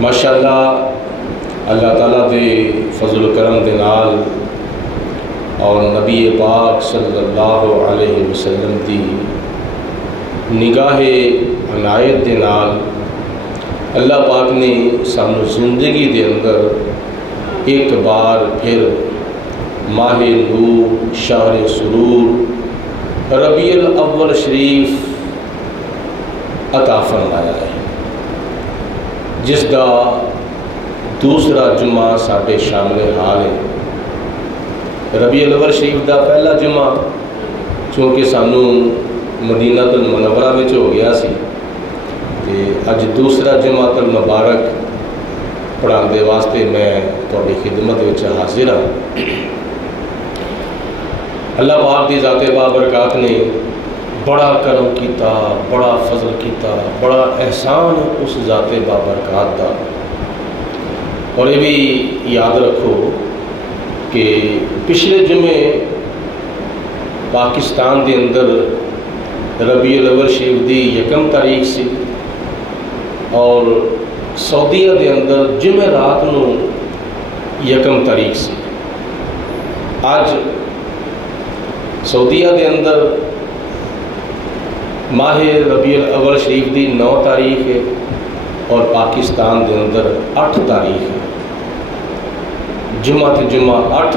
ماشاءاللہ اللہ تعالیٰ دے فضل و کرم دے نال اور نبی پاک صلی اللہ علیہ وسلم دی نگاہ عنایت دے نال اللہ پاک نے سانو زندگی دے اندر ایک بار پھر ماہ نور شہر سرور ربیع الاول شریف عطا فرمایا ہے، جس دا دوسرا جمعہ ساڈے شامل حال ہے۔ ربیع الاول شریف دا پہلا جمعہ چونکہ سانو مدینہ المنورہ وچ ہو گیا سی تے اج دوسرا جمعہ المبارک پڑھان دے واسطے میں تہاڈی خدمت وچ حاضر ہاں۔ اللہ پاک دی ذات بابرکات نے بڑا کرم کیتا، بڑا فضل کیتا، بڑا احسان اس ذات بابرکات دا۔ اور یہ بھی یاد رکھو کہ پچھلے جمعے پاکستان دے اندر ربیع الاول شریف دی یکم تاریخ سی اور سعودیہ دے اندر جمعے رات نو یکم تاریخ سی۔ آج سعودیہ دے اندر ماہ ربیع الاول شریف دی 9 تاریخ ہے اور پاکستان دے اندر 8 تاریخ ہے۔ جمعہ تے جمعہ 8،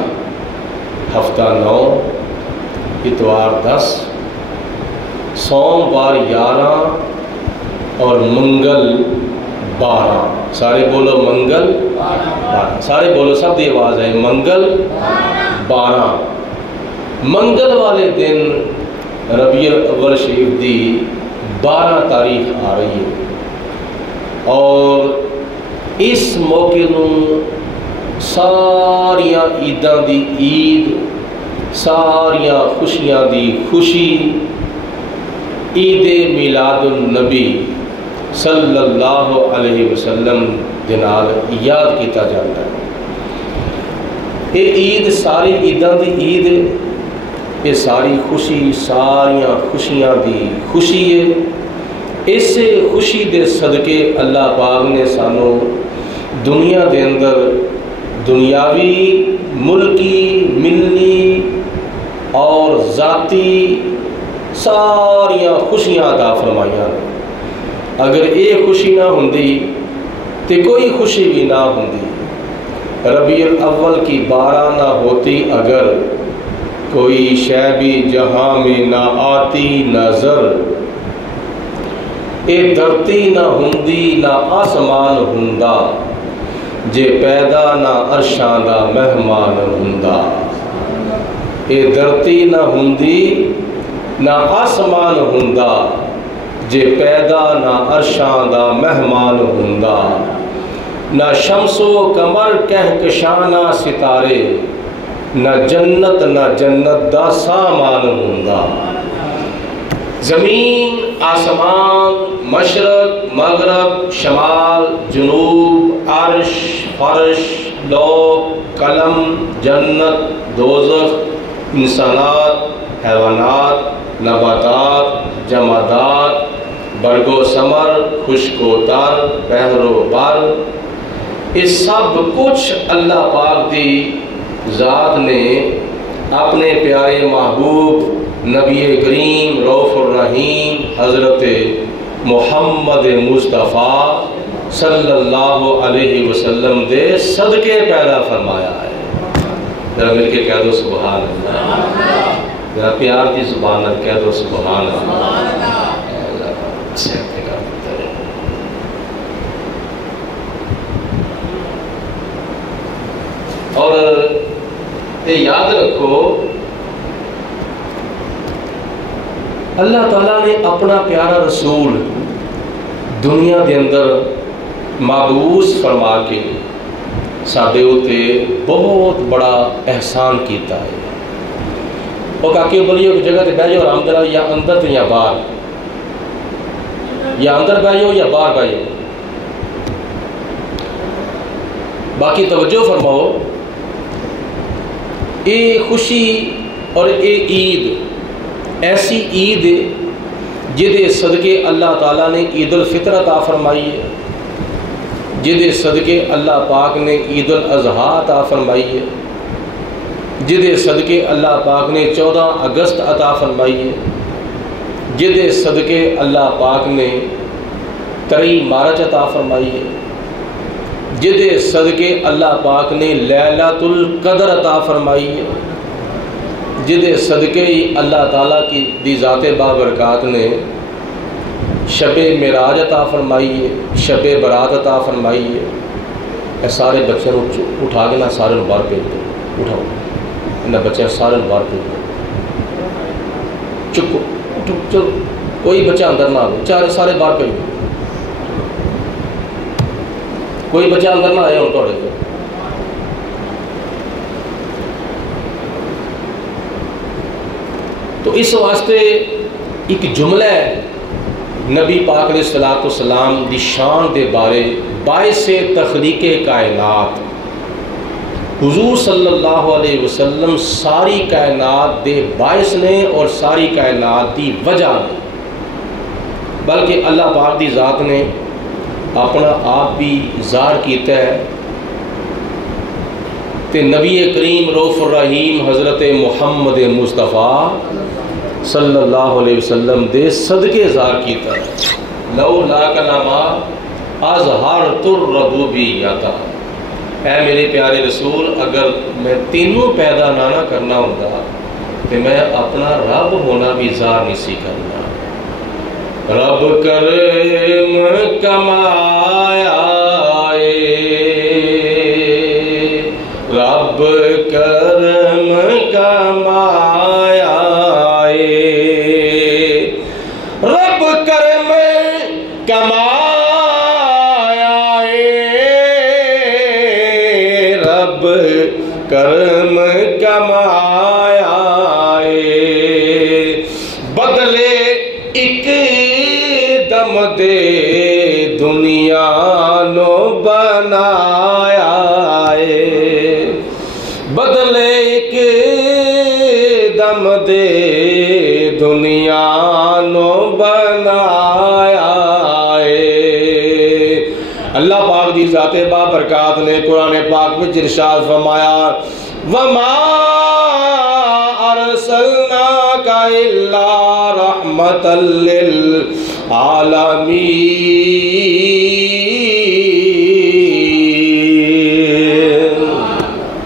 ہفتہ 9، اتوار 10، سوموار 11 اور منگل 12۔ سارے بولو منگل 12، سارے بولو، سب دی آواز ہے منگل 12۔ منگل والے دن ربیع الاول شریف دی 12 تاریخ آ رہی ہے اور اس موقع نو ساریاں عیداں دی عید، ساریاں خوشیاں دی خوشی، عید میلاد النبی صلی اللہ علیہ وسلم دے نال یاد کیتا جاتا ہے۔ یہ عید ساری عیداں دی عید ہے، یہ ساری خوشی ساریاں خوشیاں دی خوشی ہے۔ اس خوشی دے صدقے اللہ پاک نے سانو دنیا دے اندر دنیاوی، ملکی، ملی اور ذاتی ساریاں خوشیاں عطا فرمائیاں۔ اگر یہ خوشی نہ ہوندی تو کوئی خوشی بھی نہ ہوندی۔ ربیع الاول کی 12 نہ ہوتی اگر، کوئی شے بھی جہاں میں نہ آتی نظر، اے دھرتی نہ ہوندی نہ آسمان ہوندا، جے پیدا نہ عرشاں دا مہمان ہوندا۔ اے دھرتی نہ ہوندی نہ آسمان ہوندا، جے پیدا نہ عرشاں دا مہمان ہوندا۔ نہ شمس و قمر کہکشاں ستارے، نہ جنت نہ جنت دا سامان ہوندا۔ زمین، آسمان، مشرق، مغرب، شمال، جنوب، عرش، فرش، لوح، قلم، جنت، دوزخ، انسانات، حیوانات، نباتات، جمادات، برگ و ثمر، خشک و تر، بحر و بر، اس سب کچھ اللہ پاک دی ذات نے اپنے پیارے محبوب نبی کریم رؤوف الرحیم حضرت محمد مصطفیٰ صلی اللہ علیہ وسلم دے صدقے پیدا فرمایا ہے۔ ذرا مل کے کہہ دو سبحان اللہ، ذرا پیار کی زبان نہ کہہ دو سبحان اللہ۔ اور یہ یاد رکھو اللہ تعالیٰ نے اپنا پیارا رسول دنیا دے اندر مبعوث فرما کے ساڈے اوتے بہت بڑا احسان کیتا ہے۔ وہ کاکے بولیے کہ جگہ تے بیٹھ جاؤ آرام کرو، یا اندر تے یا باہر، یا اندر بیٹھ جاؤ یا باہر بیٹھ جاؤ۔ باقی توجہ فرماؤ، اے خوشی اور اے عید ایسی عید جہدے صدقے اللہ تعالیٰ نے عید الفطر عطا فرمائی ہے۔ جدے صدقے اللہ پاک نے عید الاضحیٰ عطا فرمائی ہے، جدے صدقے اللہ پاک نے 14 اگست عطا فرمائی ہے، جدے صدقے اللہ پاک نے 23 مارچ عطا فرمائی ہے، جدے صدقے اللہ پاک نے لیلۃ القدر عطا فرمائی ہے، جدے صدقے اللہ تعالیٰ کی دی ذات بابرکات نے شب معراج عطا فرمائی ہے، شب برات عطا فرمائی ہے۔ اے سارے بچوں اٹھا کے نہ سارے باہر بھیج دو، اٹھاؤ انہیں بچے سارے باہر بھیج دو، چکو اٹھو، چلو کوئی بچہ اندر نہ آئے، چارے سارے باہر بھیج دو، کوئی بچہ اندر نہ آئے ہوں توڑے دو۔ تو اس واسطے ایک جملہ ہے نبی پاک علیہ الصلوۃ والسلام دی شان دے بارے، باعث تخلیق کائنات، حضور صلی اللہ علیہ وسلم ساری کائنات دے باعث نے اور ساری کائنات دی وجہ نے، بلکہ اللہ پاک دی ذات نے اپنا آپ بھی ظاہر کیتا ہے تے نبی کریم رؤوف الرحیم حضرت محمد مصطفیٰ صلی اللہ علیہ وسلم دے صدقے ظاہر کیتا ہے۔ لولا کلمہ اظہرت الربوبیۃ، اے میرے پیارے رسول اگر میں تینوں پیدا نہ کرنا ہوتا تو میں اپنا رب ہونا بھی ظاہر نہیں سی کرنا۔ رب کرم کمایا رب کرم کمایا رب کرم کمایا رب کرم کمایا بدلے ایک دم دے دنیا نو بنایا بدلے ایک دم دے دنیا نو بنایا۔ اللہ پاک دی ذات بابرکات نے قرآن پاک میں ارشاد فرمایا وَمَا أَرْسَلْنَاكَ إِلَّا رَحْمَةً لِّلْعَالَمِينَ۔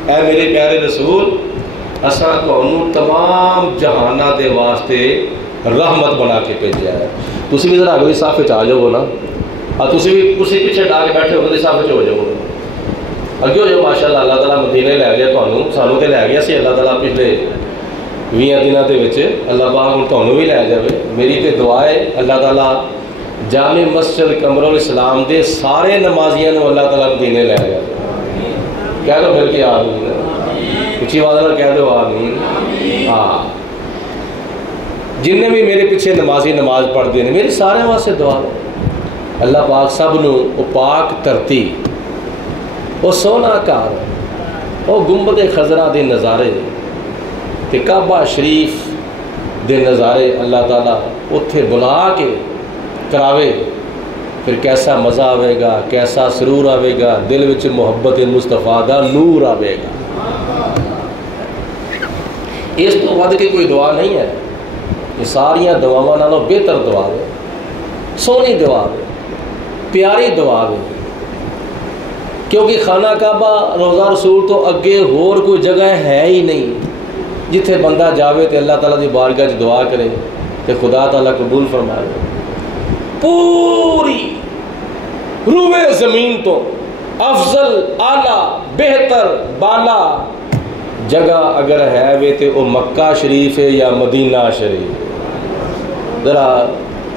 اے میرے پیارے رسول اساں تانوں تمام جہاناں دے واسطے رحمت بنا کے بھیجا ہے۔ تسی بھی ذرا اگلی صف وچ آ جاؤ نا، تسی بھی کسی پیچھے ڈا کے بیٹھے ہو صف وچ ہو جاؤ، اگے ہو جاؤ۔ ماشاءاللہ اللہ تعالیٰ مدینے لے گیا تانوں، سانوں تے لے گیا سی اللہ تعالیٰ پچھلے 20 دنوں دے وچ، اللہ پاک ہن تانوں بھی لے جاوے۔ میری تے دعا ہے اللہ تعالیٰ جامع مسجد قمر الاسلام دے سارے نمازیاں نوں اللہ تعالیٰ مدینے لے جاوے۔ کہہ دو مل کے آمین، اچھی آواز نال کہہ دو آمین۔ ہاں جن نے بھی میرے پیچھے نمازی نماز پڑھتے ہیں میری سارے واسطے دعا ہے اللہ پاک سب نو او پاک ترتی او سونا کار او گنبد خضرا دے نظارے تے کعبہ شریف دے نظارے اللہ تعالیٰ اتھے بلا کے کراوے، پھر کیسا مزہ آئے گا، کیسا سرور آئے گا، دل وچ محبت مصطفیٰ دا نور آئے گا۔ اس تو ود کے کوئی دعا نہیں ہے، یہ ساریاں دعاواں نالوں بہتر دعا ہے، سونی دعا ہے، پیاری دعا ہے، کیونکہ خانہ کعبہ روضہ رسول تو اگے ہور کوئی جگہ ہے ہی نہیں جتھے بندہ جاوے تے اللہ تعالیٰ دی بارگاہ وچ دعا کرے تے خدا تعالیٰ قبول فرمائے۔ پوری روئے زمین تو افضل اعلیٰ بہتر بالا جگہ اگر ہے وے تے او مکہ شریف ہے یا مدینہ شریف۔ ذرا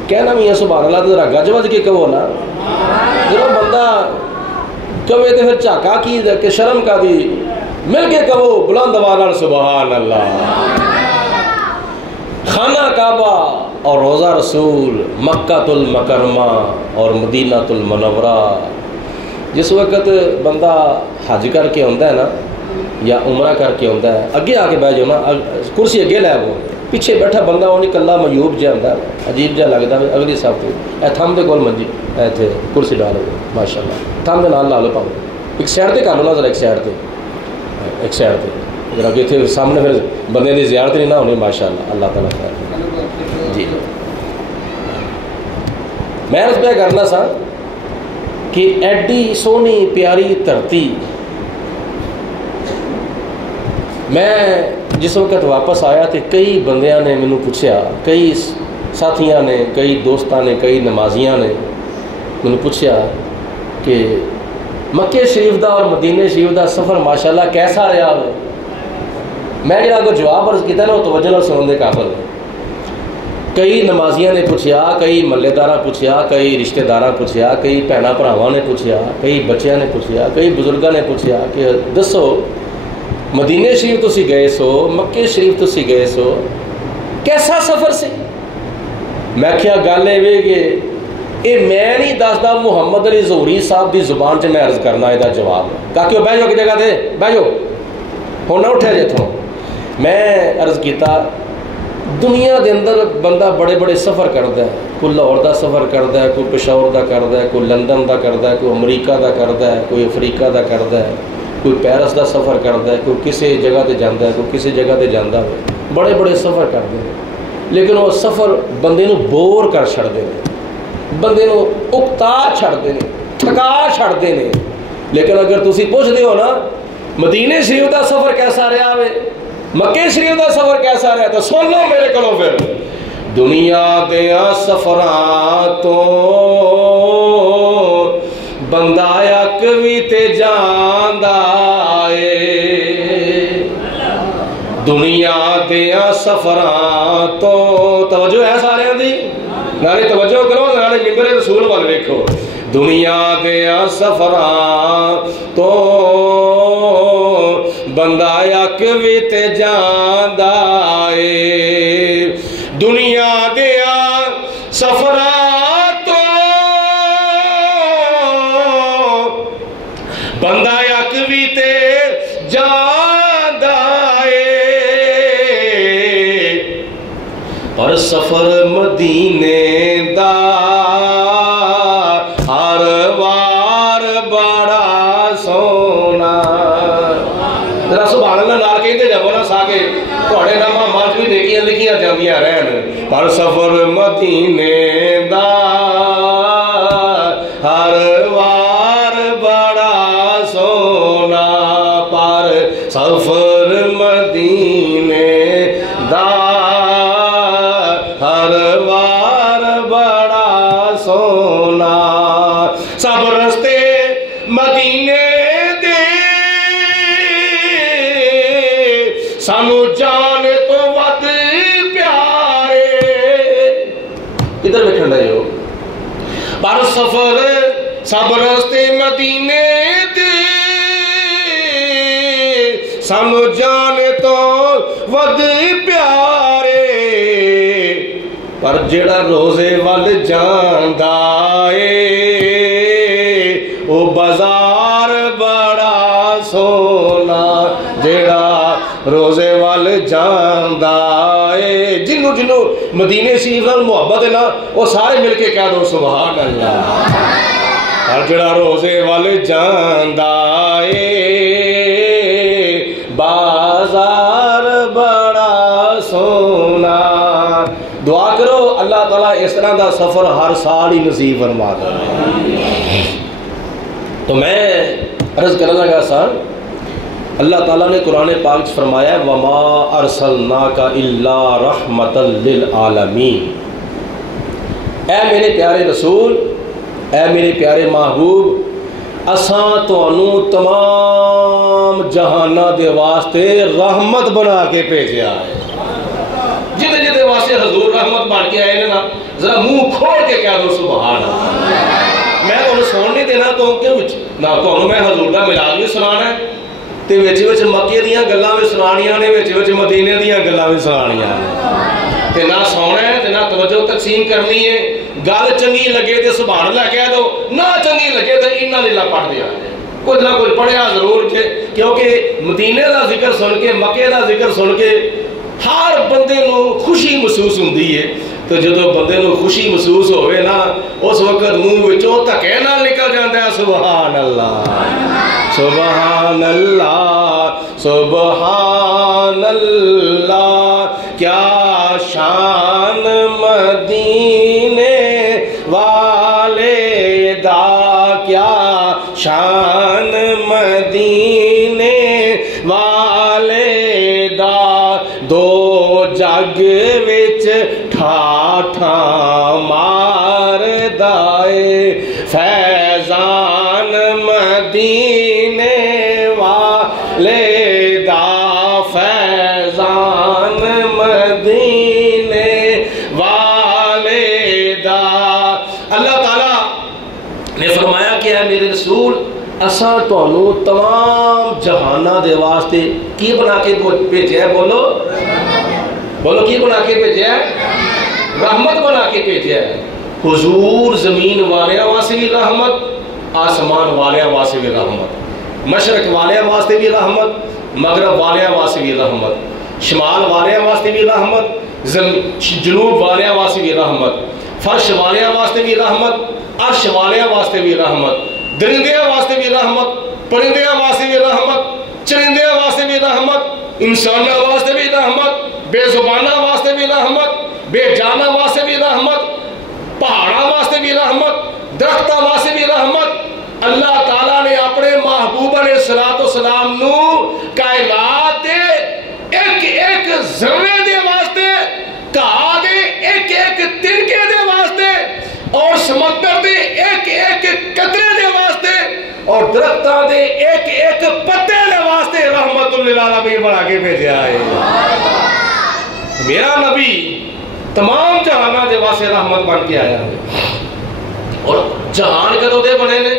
کہنا بھی ہے سبحان اللہ، تو ذرا گج وج کے کہو نا، جب بندہ کہے تو پھر جھاکا کی کہ شرم کا دی، مل کے کہو بلند آواز سبحان اللہ۔ خانہ کعبہ اور روضہ رسول، مکہ المکرمہ اور مدینہ المنورہ، جس وقت بندہ حج کر کے آتا ہے نا یا عمرہ کر کے آتا ہے، اگے آ کے بیٹھ جاؤ نا، کرسی اگے لے آؤ، پیچھے بیٹھا بندہ انہیں کلا میوب جہا ہوندا عجیب جہا لگتا ہے اگلی صف تے اے تھم دے کول منجی ایتھے کرسی ڈال لو ماشاء اللہ تھم دے نال لا لو پاؤ ایک سائڈ تے کر لو نا ذرا ایک سائڈ تے ذرا کہ اتنے سامنے پھر بندے کی زیارت نہیں نہ ہونی ماشاء اللہ اللہ تعالیٰ خیر جی میں اس پہ کرنا سا کہ ایڈی سونی پیاری دھرتی میں جس وقت واپس آیا تو کئی بندیاں نے مینوں پوچھا کئی ساتھیاں نے کئی دوستاں نے کئی نمازیاں نے مینوں پوچھا کہ مکے شریف دا اور مدینے شریف دا سفر ماشاءاللہ کیسا رہا ہے میں جہاں کو جواب عرض کیا نا وہ توجہ نہ سننے کے قابل ہے کئی نمازیاں نے پوچھا کئی محلے داراں پوچھا کئی رشتہ داراں پوچھا کئی بھیناں بھراواں نے پوچھا کئی بچیاں نے پوچھا کئی بزرگاں نے پوچھا کہ دسو مدینے شریف تسی گئے سو مکے شریف تسی گئے سو کیسا سفر سی میں کیا گل ہے کہ یہ میں نہیں دستا محمد علی ظہوری صاحب دی زبان میں عرض کرنا یہ جواب تاکہ وہ بہ جاؤ کی جگہ تے بہ جاؤ ہوں نہ اٹھے جتوں میں عرض کیتا دنیا دے اندر بندہ بڑے بڑے سفر کرتا ہے کوئی لاہور دا سفر کرتا ہے کوئی پشاور دا کرتا ہے کوئی لندن دا کرتا ہے کوئی امریکہ دا کرتا ہے کوئی افریقہ دا کرتا ہے کوئی پیرس دا سفر کرتا ہے کوئی کسی جگہ تے جاتا ہے کوئی کسی جگہ تے جاتا ہے بڑے بڑے سفر کرتے ہیں لیکن وہ سفر بندے نو بور کر چھڑتے ہیں بندے نو اکتا چھڑتے ہیں تھکا چھڑتے ہیں لیکن اگر تسی پوچھتے ہو نا مدینے شریف دا سفر کیسا رہا ہے مکے شریف دا سفر کیسا رہا تو سن لو میرے کلو پھر دنیا دیا سفراں تو بندہ یک وی تے جاندا اے دنیا دیا سفراں تو توجہ ہے سارے دی نالے توجہ کرو نالے ممبر رسول وال ویکھو دنیا دیا سفراں تو بندہ یک وی تے جاندا اے دنیا دیا سفراں تو بندہ یک وی تے جاندا اے پر سفر مدینے دا ہر وار بڑا سونا ذرا سبحان اللہ نال کہندے جاؤ نا ساکے تہاڈے نام ماں بھی نیکیاں لکھیاں جاندیاں رہن پر سفر مدینے دا ہر وار بڑا سونا پر سفر مدینے دا ہر وار بڑا سونا سب رستے مدینے سانو جان تو ود پیارے ادھر بیٹھن رہے ہو پر سفر سب راستے مدینے دے سانو جان تو ود پیارے پر جڑا روزے وال جاندا اے او بازار بڑا سونا جڑا روزے وال جاندا اے جنوں جنوں مدینے شریف نال محبت ہے نا وہ سارے مل کے کہہ دو سبحان اللہ ہر جڑا روزے وال جاندا اے بازار بڑا سونا دعا کرو اللہ تعالیٰ اس طرح دا سفر ہر سال ہی نصیب فرما دے تو میں عرض کرنے لگا سر اللہ تعالیٰ نے قرآن پاک سے فرمایا وَمَا أَرْسَلْنَاكَ إِلَّا رَحْمَةً لِلْعَالَمِينَ اے میرے پیارے رسول اے میرے پیارے محبوب اساں تانوں تمام جہانہ دے واسطے رحمت بنا کے بھیجا ہے جدے جدے واسطے حضور رحمت بن کے آئے نا ذرا منہ کھول کے کہہ دو سبحان اللہ میں تانوں سن نہیں دینا تو کیوں نہ تانوں میں حضور دا میلاد بھی سنانا ہے تے وچ وچ مکے دیاں گلاں وچ سنانیاں نے وچ وچ مدینے دیاں گلاں وچ سنانیاں نے تے نہ سونا ہے تے نہ توجہ تقسیم کرنی ہے گل چنگی لگے تے سبحان اللہ کہہ دو نہ چنگی لگے تے انا للہ پڑھ دیا کچھ نہ کچھ پڑھیا ضرور کیونکہ مدینے دا ذکر سن کے مکے دا ذکر سن کے ہر بندے نو خوشی محسوس ہوندی ہے، تو جدو بندے نو خوشی محسوس ہوئے نا اس وقت منہ وچوں دھکے نال نکل جاندا ہے سبحان اللہ سبحان اللہ سبحان اللہ، کیا شان مدینے والے دا، کیا شان مدینے والے دا، دو جگ وچ ٹھاٹھا مار دائے، فیضان مدینے والے دا، فیضان مدینے والے دا۔ اللہ تعالیٰ نے فرمایا کہ اے میرے رسول اساں تانوں تمام جہاناں دے واسطے کی بنا کے بھیجا ہے؟ بولو بولو کی بنا کے بھیجا ہے؟ رحمت بنا کے بھیجا ہے۔ حضور زمین والیاں واسطے بھی رحمت، آسمان والیاں واسطے بھی رحمت، مشرق والیاں واسطے بھی رحمت، مغرب والیاں واسطے بھی رحمت، شمال والیاں واسطے بھی رحمت، جنوب والیاں واسطے بھی رحمت، فرش والیاں واسطے بھی رحمت، عرش والیاں واسطے بھی رحمت، درندیاں واسطے بھی رحمت، پرندیاں واسطے بھی رحمت، چرندیاں واسطے بھی رحمت، انساناں واسطے بھی رحمت، بے زباناں واسطے بھی رحمت، بے جاناں واسطے بھی رحمت، پہاڑاں واسطے بھی رحمت، درختاں واسطے بھی رحمت۔ اللہ تعالیٰ نے اپنے محبوب علیہ السلام نو کائنات دے ایک ایک ذرے دے واسطے، کہا دے ایک ایک تنکے دے واسطے، اور سمندر دے ایک ایک قطرے دے واسطے، اور درختاں دے ایک ایک پتے دے واسطے رحمت للعالمین بنا کے بھیجا ہے۔ میرا نبی تمام جہاناں دے واسطے رحمت بن کے آیا ہے۔ اور جہان کدوں دے بنے نے؟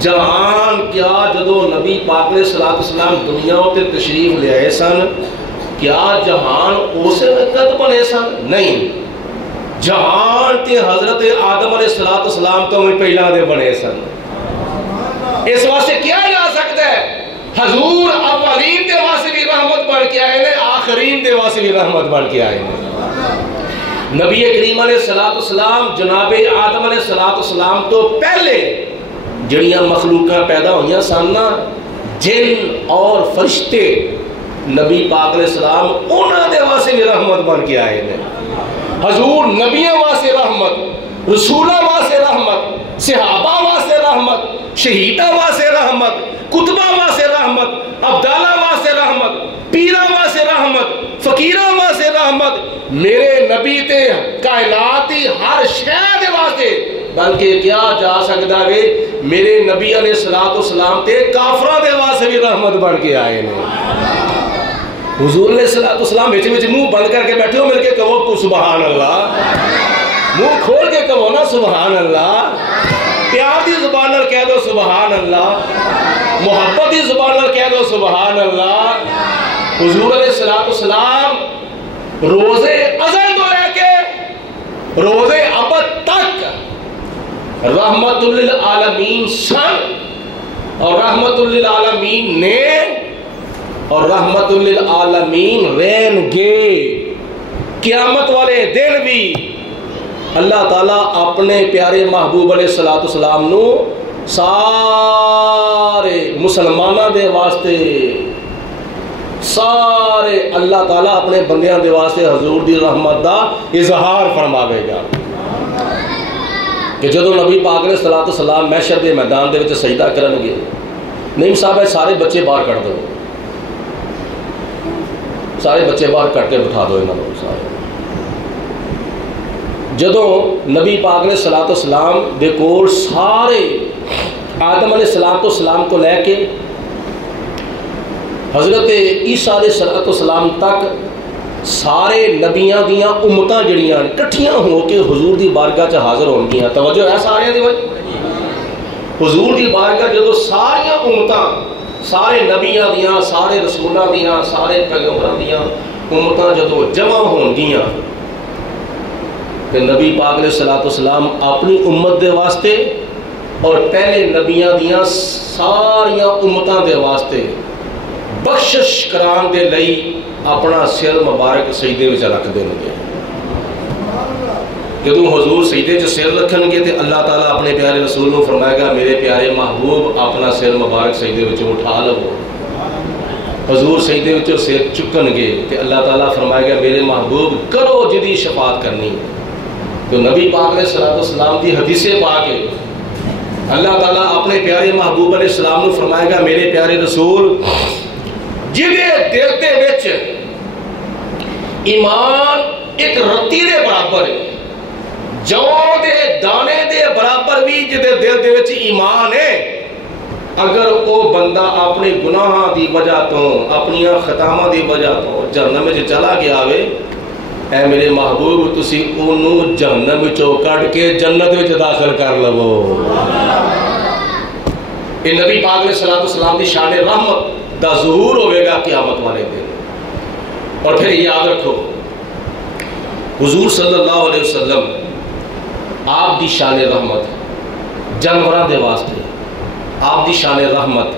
جہان کیا جدو نبی پاک علیہ السلام دنیا تے تشریف لے آئے سن، کیا جہان اسے وقت بنے سن؟ نہیں، جہان تے حضرت آدم علیہ السلام تو بھی پہلا دے بنے سن۔ اس واسطے کیا جا سکتا ہے حضور اولین دے واسطے بھی رحمت بن کے آئے نے، آخرین دے واسطے بھی رحمت بن کے آئے نے۔ نبی کریم علیہ السلام جناب آدم علیہ السلام تو پہلے جڑیاں مخلوقاں پیدا ہوئیاں سن، جن اور فرشتے، نبی پاک علیہ السلام انہاں دے واسطے بھی رحمت بن کے آئے نے۔ حضور نبیوں واسطے رحمت، رسولاں واسطے رحمت، صحابہ واسطے رحمت، شہیداں واسطے رحمت، کتبہ واسطے رحمت، عبداللہ واسطے رحمت، پیرہ واسطے رحمت، فقیرہ واسطے رحمت، میرے نبی تے کائناتی ہر شے دے واسطے، بلکہ کیا جا سکتا ہے میرے نبی علیہ السلام تے کافراں دے واسطے بھی رحمت بن کے آئے نے۔ حضور علیہ السلام وچ منہ بند کر کے بیٹھے ہو، مل کے کہو تو سبحان اللہ، منہ کھول کے کہو نا سبحان اللہ، پیار دی زبان نال کہہ دو سبحان اللہ، محبت دی زبان نال کہہ دو سبحان اللہ۔ حضور علیہ السلام روزے ازل تو لے کے روزے ابد تک رحمت للعالمین سن، اور رحمت للعالمین نے، اور رحمت للعالمین رہن گے۔ قیامت والے دن بھی اللہ تعالیٰ اپنے پیارے محبوب علیہ السلام نو سارے مسلمانہ دے واسطے، سارے اللہ تعالیٰ اپنے بندیاں دے واسطے حضور دی رحمت دا اظہار فرماوے گا کہ جدو نبی پاک علیہ السلام محشر دے میدان دے وچ سجدہ کرن گے، نہیں صاحب ہے سارے بچے باہر کٹ دو، سارے بچے باہر کٹ کے بٹھا دو انہوں نے سارے۔ جدو نبی پاک علیہ السلام دے کول سارے آدم علیہ السلام تو لے کے حضرت عیسیٰ علیہ السلام تک سارے نبیاں دیاں امتاں جڑیاں کٹھیاں ہو کے حضور دی بارگاہ چ حاضر ہون گیاں، توجہ ہے سارے دی وجہ حضور دی بارگاہ جدو ساریاں امتاں، سارے نبیاں دیاں، سارے رسولاں دیاں، سارے پیغمبراں دیاں امتاں جدو جمع ہون گیاں، کہ نبی پاک علیہ السلام اپنی امت دے واسطے اور پہلے نبیاں دیاں ساریاں امتاں دے واسطے بخشش کران دے لئی اپنا سر مبارک سجدے وچ رکھ دیں گے. جدوں حضور سجدے وچ سر رکھن گے تے اللہ تعالیٰ اپنے پیارے رسول نوں فرمائے گا میرے پیارے محبوب اپنا سر مبارک سجدے وچ اٹھا لو. حضور سجدے وچ سر چکن گے تے اللہ تعالیٰ فرمائے گا میرے محبوب کرو جدی شفاعت کرنی. تو نبی پاک علیہ السلام دی حدیث پاک ہے اللہ تعالیٰ اپنے پیارے محبوب علیہ السلام نوں فرمائے گا میرے پیارے رسول جدے دل دے وچ ایمان ایک رتی دے برابر ہے جو دے دانے دے برابر بھی جدے دل دے وچ ایمان ہے اگر وہ بندہ اپنے گناہاں دی وجہ تو اپنی خطاواں دی وجہ تو جہنم وچ چلا گیا ہوئے اے میرے محبوب تسی اونوں جہنم وچوں کڈ کے جنت وچ داخل کر لو. یہ نبی پاک علیہ السلام دی شان رحمت دا ظہور ہوئے گا قیامت والے دن. اور پھر یاد رکھو حضور صلی اللہ علیہ وسلم آپ دی شان رحمت جانوراں دے واسطے آپ دی شان رحمت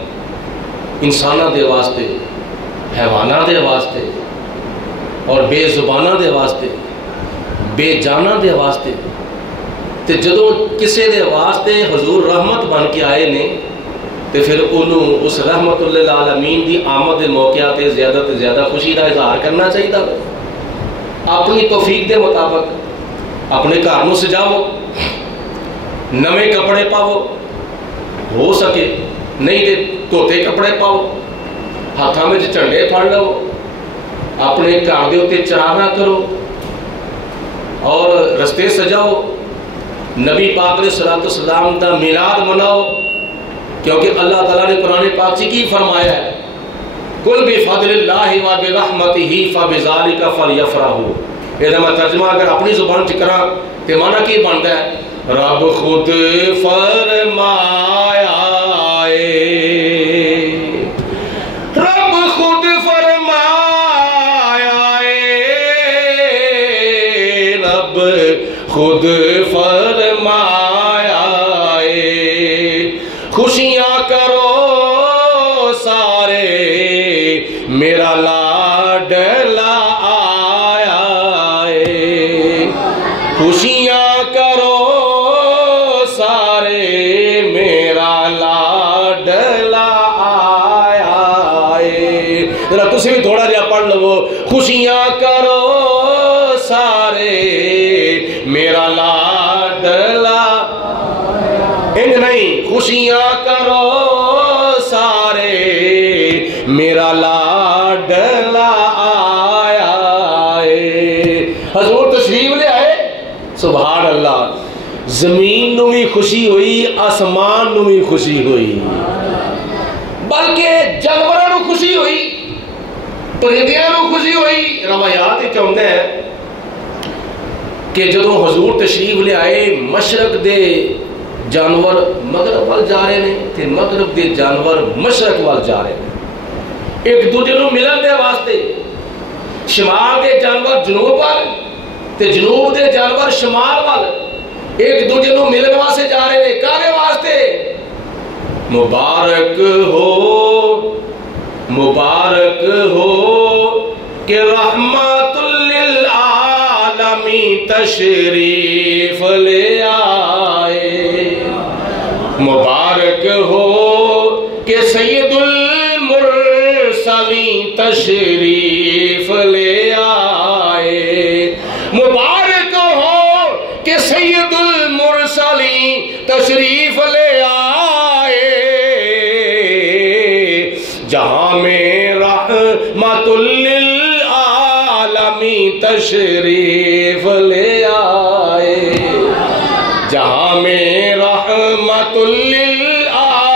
انساناں دے واسطے حیواناں دے واسطے اور بے زباناں دے واسطے بے جاناں دے واسطے تے جدوں کسے دے واسطے حضور رحمت بن کے آئے نے تے پھر انہوں اس رحمت للعالمین دی آمد دے موقع تے زیادہ خوشی دا اظہار کرنا چاہیے. اپنی توفیق دے مطابق اپنے گھر نوں سجاؤ نویں کپڑے پاؤ ہو سکے نہیں تے دھوتے کپڑے پاؤ ہاتھاں وچ جھنڈے پھڑ لو اپنے گھر دے اوتے چراغاں کرو اور رستے سجاؤ نبی پاک علیہ السلام دا میلاد مناؤ کیونکہ اللہ تعالیٰ نے قرآن پاک سے کی فرمایا ہے قل بفضل اللہ وبرحمتہ فبذالک فلیفرحوا. یہ میں ترجمہ اگر اپنی زبان چ کراں تے معنی کی بنتا ہے رب خود فرمایا رب خود فرمایا رب خود فرمایا خوشیاں کرو سارے میرا لاڈلا آیا خوشیاں کرو سارے میرا لاڈلا آیا. ذرا تسی بھی تھوڑا جہا پڑھ لو خوشیاں کرو سارے میرا لاڈلا انج نہیں خوشیاں کرو سارے میرا لاڈلا آیا. حضور تشریف لے آئے سبحان اللہ زمین نو بھی خوشی ہوئی آسمان نو بھی خوشی ہوئی بلکہ جانوراں نو خوشی ہوئی پرندیاں نو خوشی ہوئی. روایات چاہتے ہیں کہ جدوں حضور تشریف لے آئے مشرق دے جانور مغرب وال جا رہے ہیں تے مغرب دے جانور مشرق وال جا رہے ہیں ایک دوجے نوں ملن دے واسطے. شمال دے جانور جنوب وال تے جنوب دے جانور شمال وال ایک دوجے نوں ملن واسطے جا رہے ہیں. کہنے واسطے مبارک ہو کہ رحمت للعالمین تشریف لے آئے. مبارک ہو کہ سید المرسلین تشریف لے آئے. مبارک ہو کہ سید المرسلین تشریف لے آئے. جہاں میں رحمت للعالمین تشریف لے آئے. جہاں میں رحمت للعالمین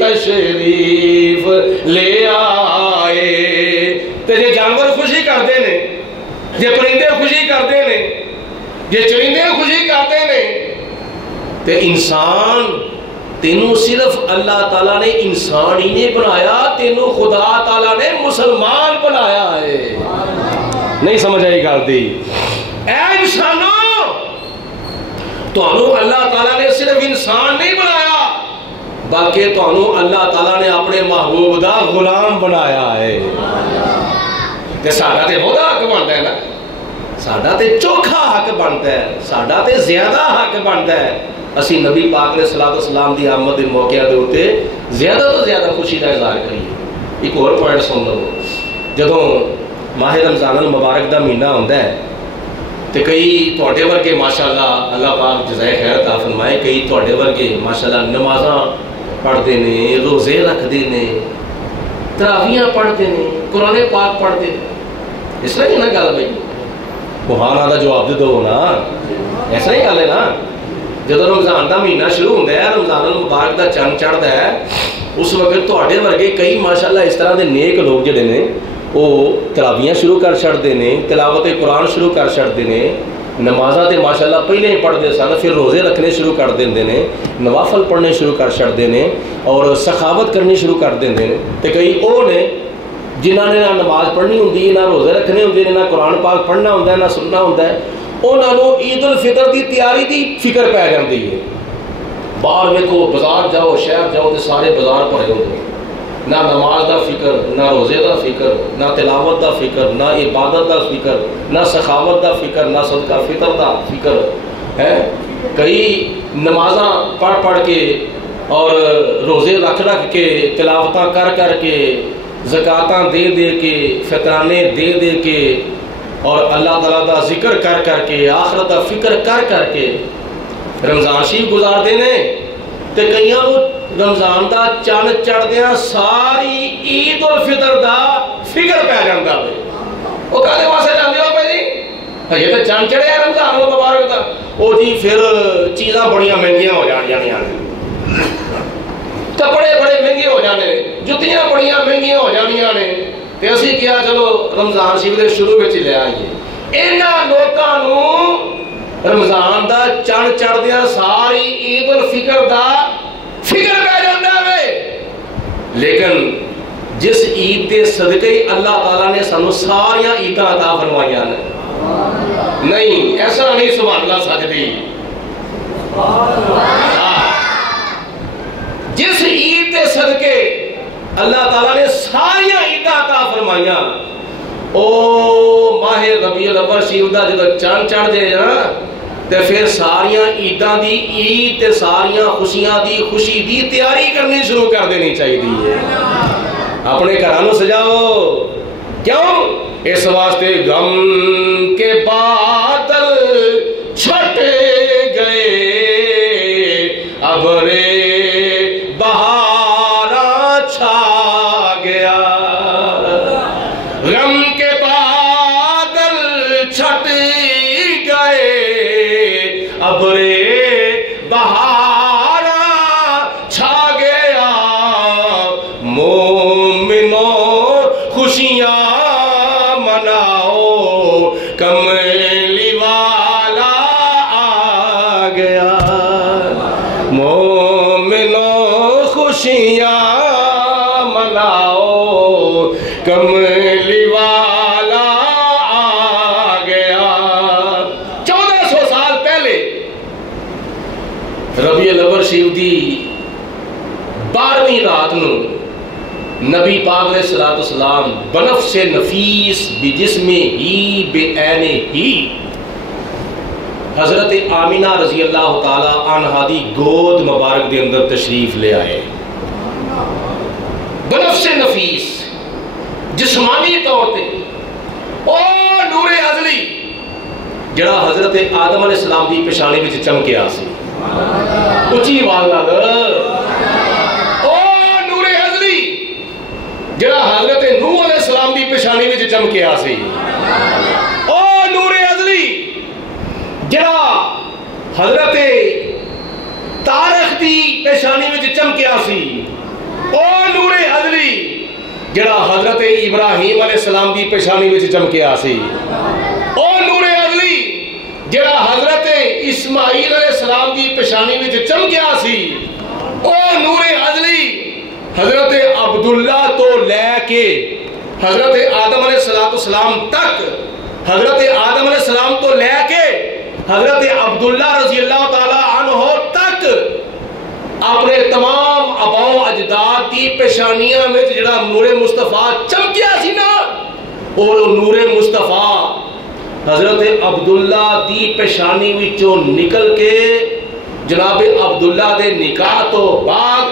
تشریف لے آئے. تے جے جانور خوشی کرتے ہیں جے پرندے خوشی کرتے ہیں جے چرندے خوشی کرتے ہیں تے انسان تینوں صرف اللہ تعالیٰ نے انسان ہی نہیں بنایا تینوں خدا تعالیٰ نے مسلمان بنایا ہے. نہیں سمجھ آئی گل دی اے انسانوں تو اللہ تعالیٰ نے صرف انسان نہیں بنایا بلکہ تانوں اللہ تعالیٰ نے اپنے محبوب دا غلام بنایا ہے تے ساڈا تے وہدا حق بنتا ہے نا ساڈا تے چوکھا حق بنتا ہے ساڈا تے زیادہ حق بنتا ہے اسی نبی پاک علیہ الصلوۃ والسلام دی آمد دے موقع دے اوتے زیادہ تو زیادہ خوشی دا اظہار کریے ایک اور پوائنٹ سن لو جدوں ماہ رمضان المبارک دا مہینہ ہوندا ہے تے کئی تواڈے ورگے ماشاءاللہ اللہ پاک جزائے خیر عطا فرمائے کئی تواڈے ورگے ماشاءاللہ نمازاں پڑھتے ہیں روزے رکھتے ہیں تراویاں پڑھتے ہیں قرآن پاک پڑھتے ہیں اس طرح ہی نا گل بھائی وہاں کا جواب دے دو نا ایسا ہی گل ہے نا جب رمضان کا مہینہ شروع ہوتا ہے رمضان المبارک کا چند چڑھتا ہے اس وقت تواڈے ورگے کئی ماشاءاللہ اس طرح کے نیک لوگ جڑے نے وہ تراویاں شروع کر چھڑتے ہیں تلاوت قرآن شروع کر چھڑتے ہیں نمازاں تے ماشاءاللہ پہلے ہی پڑھتے سن پھر روزے رکھنے شروع کر دیندے نے نوافل پڑھنے شروع کر چھڑتے ہیں اور سخاوت کرنی شروع کر دیندے نے تے کئی وہ نے جنہاں نے نہ نماز پڑھنی ہوندی نہ روزے رکھنے ہوندے نے نہ قرآن پاک پڑھنا ہوندا ہے نہ سننا ہوندا ہے انہاں نوں عید الفطر دی تیاری دی فکر پی جاندی ہے باہر ویکھو بازار جاؤ شہر جاؤ تے سارے بازار بھرے ہوندے نہ نماز دا فکر نہ روزے دا فکر نہ تلاوت دا فکر نہ عبادت دا فکر نہ سخاوت دا فکر نہ صدقہ فطر دا فکر ہے کئی نمازاں پڑھ کے اور روزے رکھ کے تلاوتاں کر کے زکاتاں دے کے فطرانے دے کے اور اللہ تعالیٰ دا ذکر کر کے آخرت دا فکر کر کے رمضان شریف گزارتے ہیں تے کئیاں رمضان دا چند چڑھدیاں ساری عید الفطر دا فکر پی جاندا ہے وہ کدے واسطے جاندے ہو بھائی یہ تے چند چڑھیا رمضان المبارک دا او جی پھر چیزاں بڑیاں مہنگیاں ہو جانیاں نے کپڑے بڑے مہنگے ہو جانے جتیاں بڑیاں مہنگیاں ہو جانیاں نے تے اسی کیا چلو رمضان شریف دے شروع وچ لے آئیے انہاں لوکاں نوں رمضان دا چند چڑھدیاں ساری عید الفطر دا فکر پہ جاندہ ہے لیکن جس عید دے صدقے اللہ تعالیٰ نے سانو ساریاں عیداں عطا فرمائیاں نہیں ایسا نہیں سبحان اللہ سجدی جس عید دے صدقے اللہ تعالیٰ نے ساریاں عیداں عطا فرمائیاں او ماہ ربیع الاول شریف دا جدو چند چڑھ جائے نا تے پھر ساریاں عیداں دی عید تے ساریاں خوشیاں دی خوشی دی تیاری کرنی شروع کر دینی چاہیے اپنے گھرانوں سجاؤ کیوں اس واسطے غم کے بادل چھٹ گئے ابرے بہاراں چھا گیا غم کے بادل چھٹ گئے ابرے بہاراں چھا گیا مومنوں خوشیاں مناؤ کملی والا آ گیا مومنوں خوشیاں مناؤ کملی والا آ گیا 1400 سال پہلے ربیع الاول شریف دی 12ویں رات نو نبی پاک علیہ الصلوۃ والسلام بنفس نفیس بجسم ہی بعین ہی حضرت آمینہ رضی اللہ تعالی عنہا دی گود مبارک دے اندر تشریف لے آئے بنفس نفیس جسمانی طور تے او نور ازلی جڑا حضرت آدم علیہ السلام دی پیشانی وچ چمکیا سی اچھی آواز نال جڑا حضرت نوح علیہ السلام دی پیشانی وچ چمکیا سی او نور ازلی جڑا حضرت تارخ دی پیشانی وچ چمکیا سی او نور ازلی جڑا حضرت ابراہیم علیہ السلام دی پیشانی وچ چمکیا سی او نور ازلی جڑا حضرت اسماعیل علیہ السلام دی پیشانی وچ چمکیا سی او نور ازلی حضرت عبداللہ تو لے کے حضرت آدم علیہ السلام تک حضرت آدم علیہ السلام تو لے کے حضرت عبداللہ رضی اللہ تعالی عنہ تک اپنے تمام اجداد دی پیشانیاں میں جڑا نور مصطفیٰ چمکیا سی نا، وہ نور مصطفیٰ حضرت عبداللہ دی پیشانی وچوں نکل کے جناب عبداللہ دے نکاح تو بعد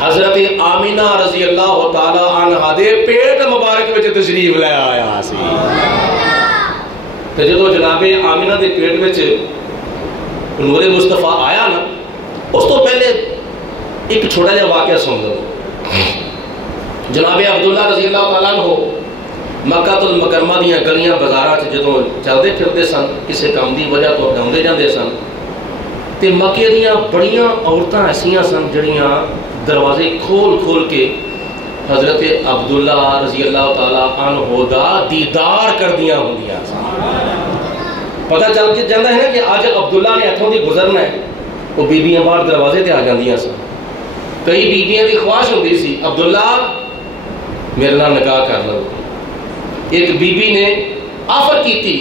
حضرت آمینہ رضی اللہ تعالی عنہ دے پیٹ مبارک وچ تشریف لے آیا سی۔ تے جدوں جناب آمینہ دے پیٹ وچ نور مصطفیٰ آیا نا، اس تو پہلے ایک چھوٹا جا واقعہ سن لو۔ جناب عبداللہ رضی اللہ تعالیٰ عنہ مکہ المکرمہ دیاں گلیاں بازاراں چ جدوں چلدے پھردے سن، کسے کام دی وجہ تو آندے جاندے سن، تے مکے دیاں بڑیاں عورتاں ایسیاں سن جڑیاں دروازے کھول کھول کے حضرت عبداللہ رضی اللہ تعالیٰ عنہ دا دیدار کر دیاں ہوندیاں سن۔ پتہ چل کے جاندہ ہے نا کہ آج عبداللہ نے ہتھوں دی گزرنا ہے، وہ بیبیاں باہر دروازے تے آ جاندیاں سن۔ کئی بیبیاں دی خواہش ہوندی سی عبداللہ میرے نال نکاح کر لو۔ ایک بی بی نے آفر کی تھی،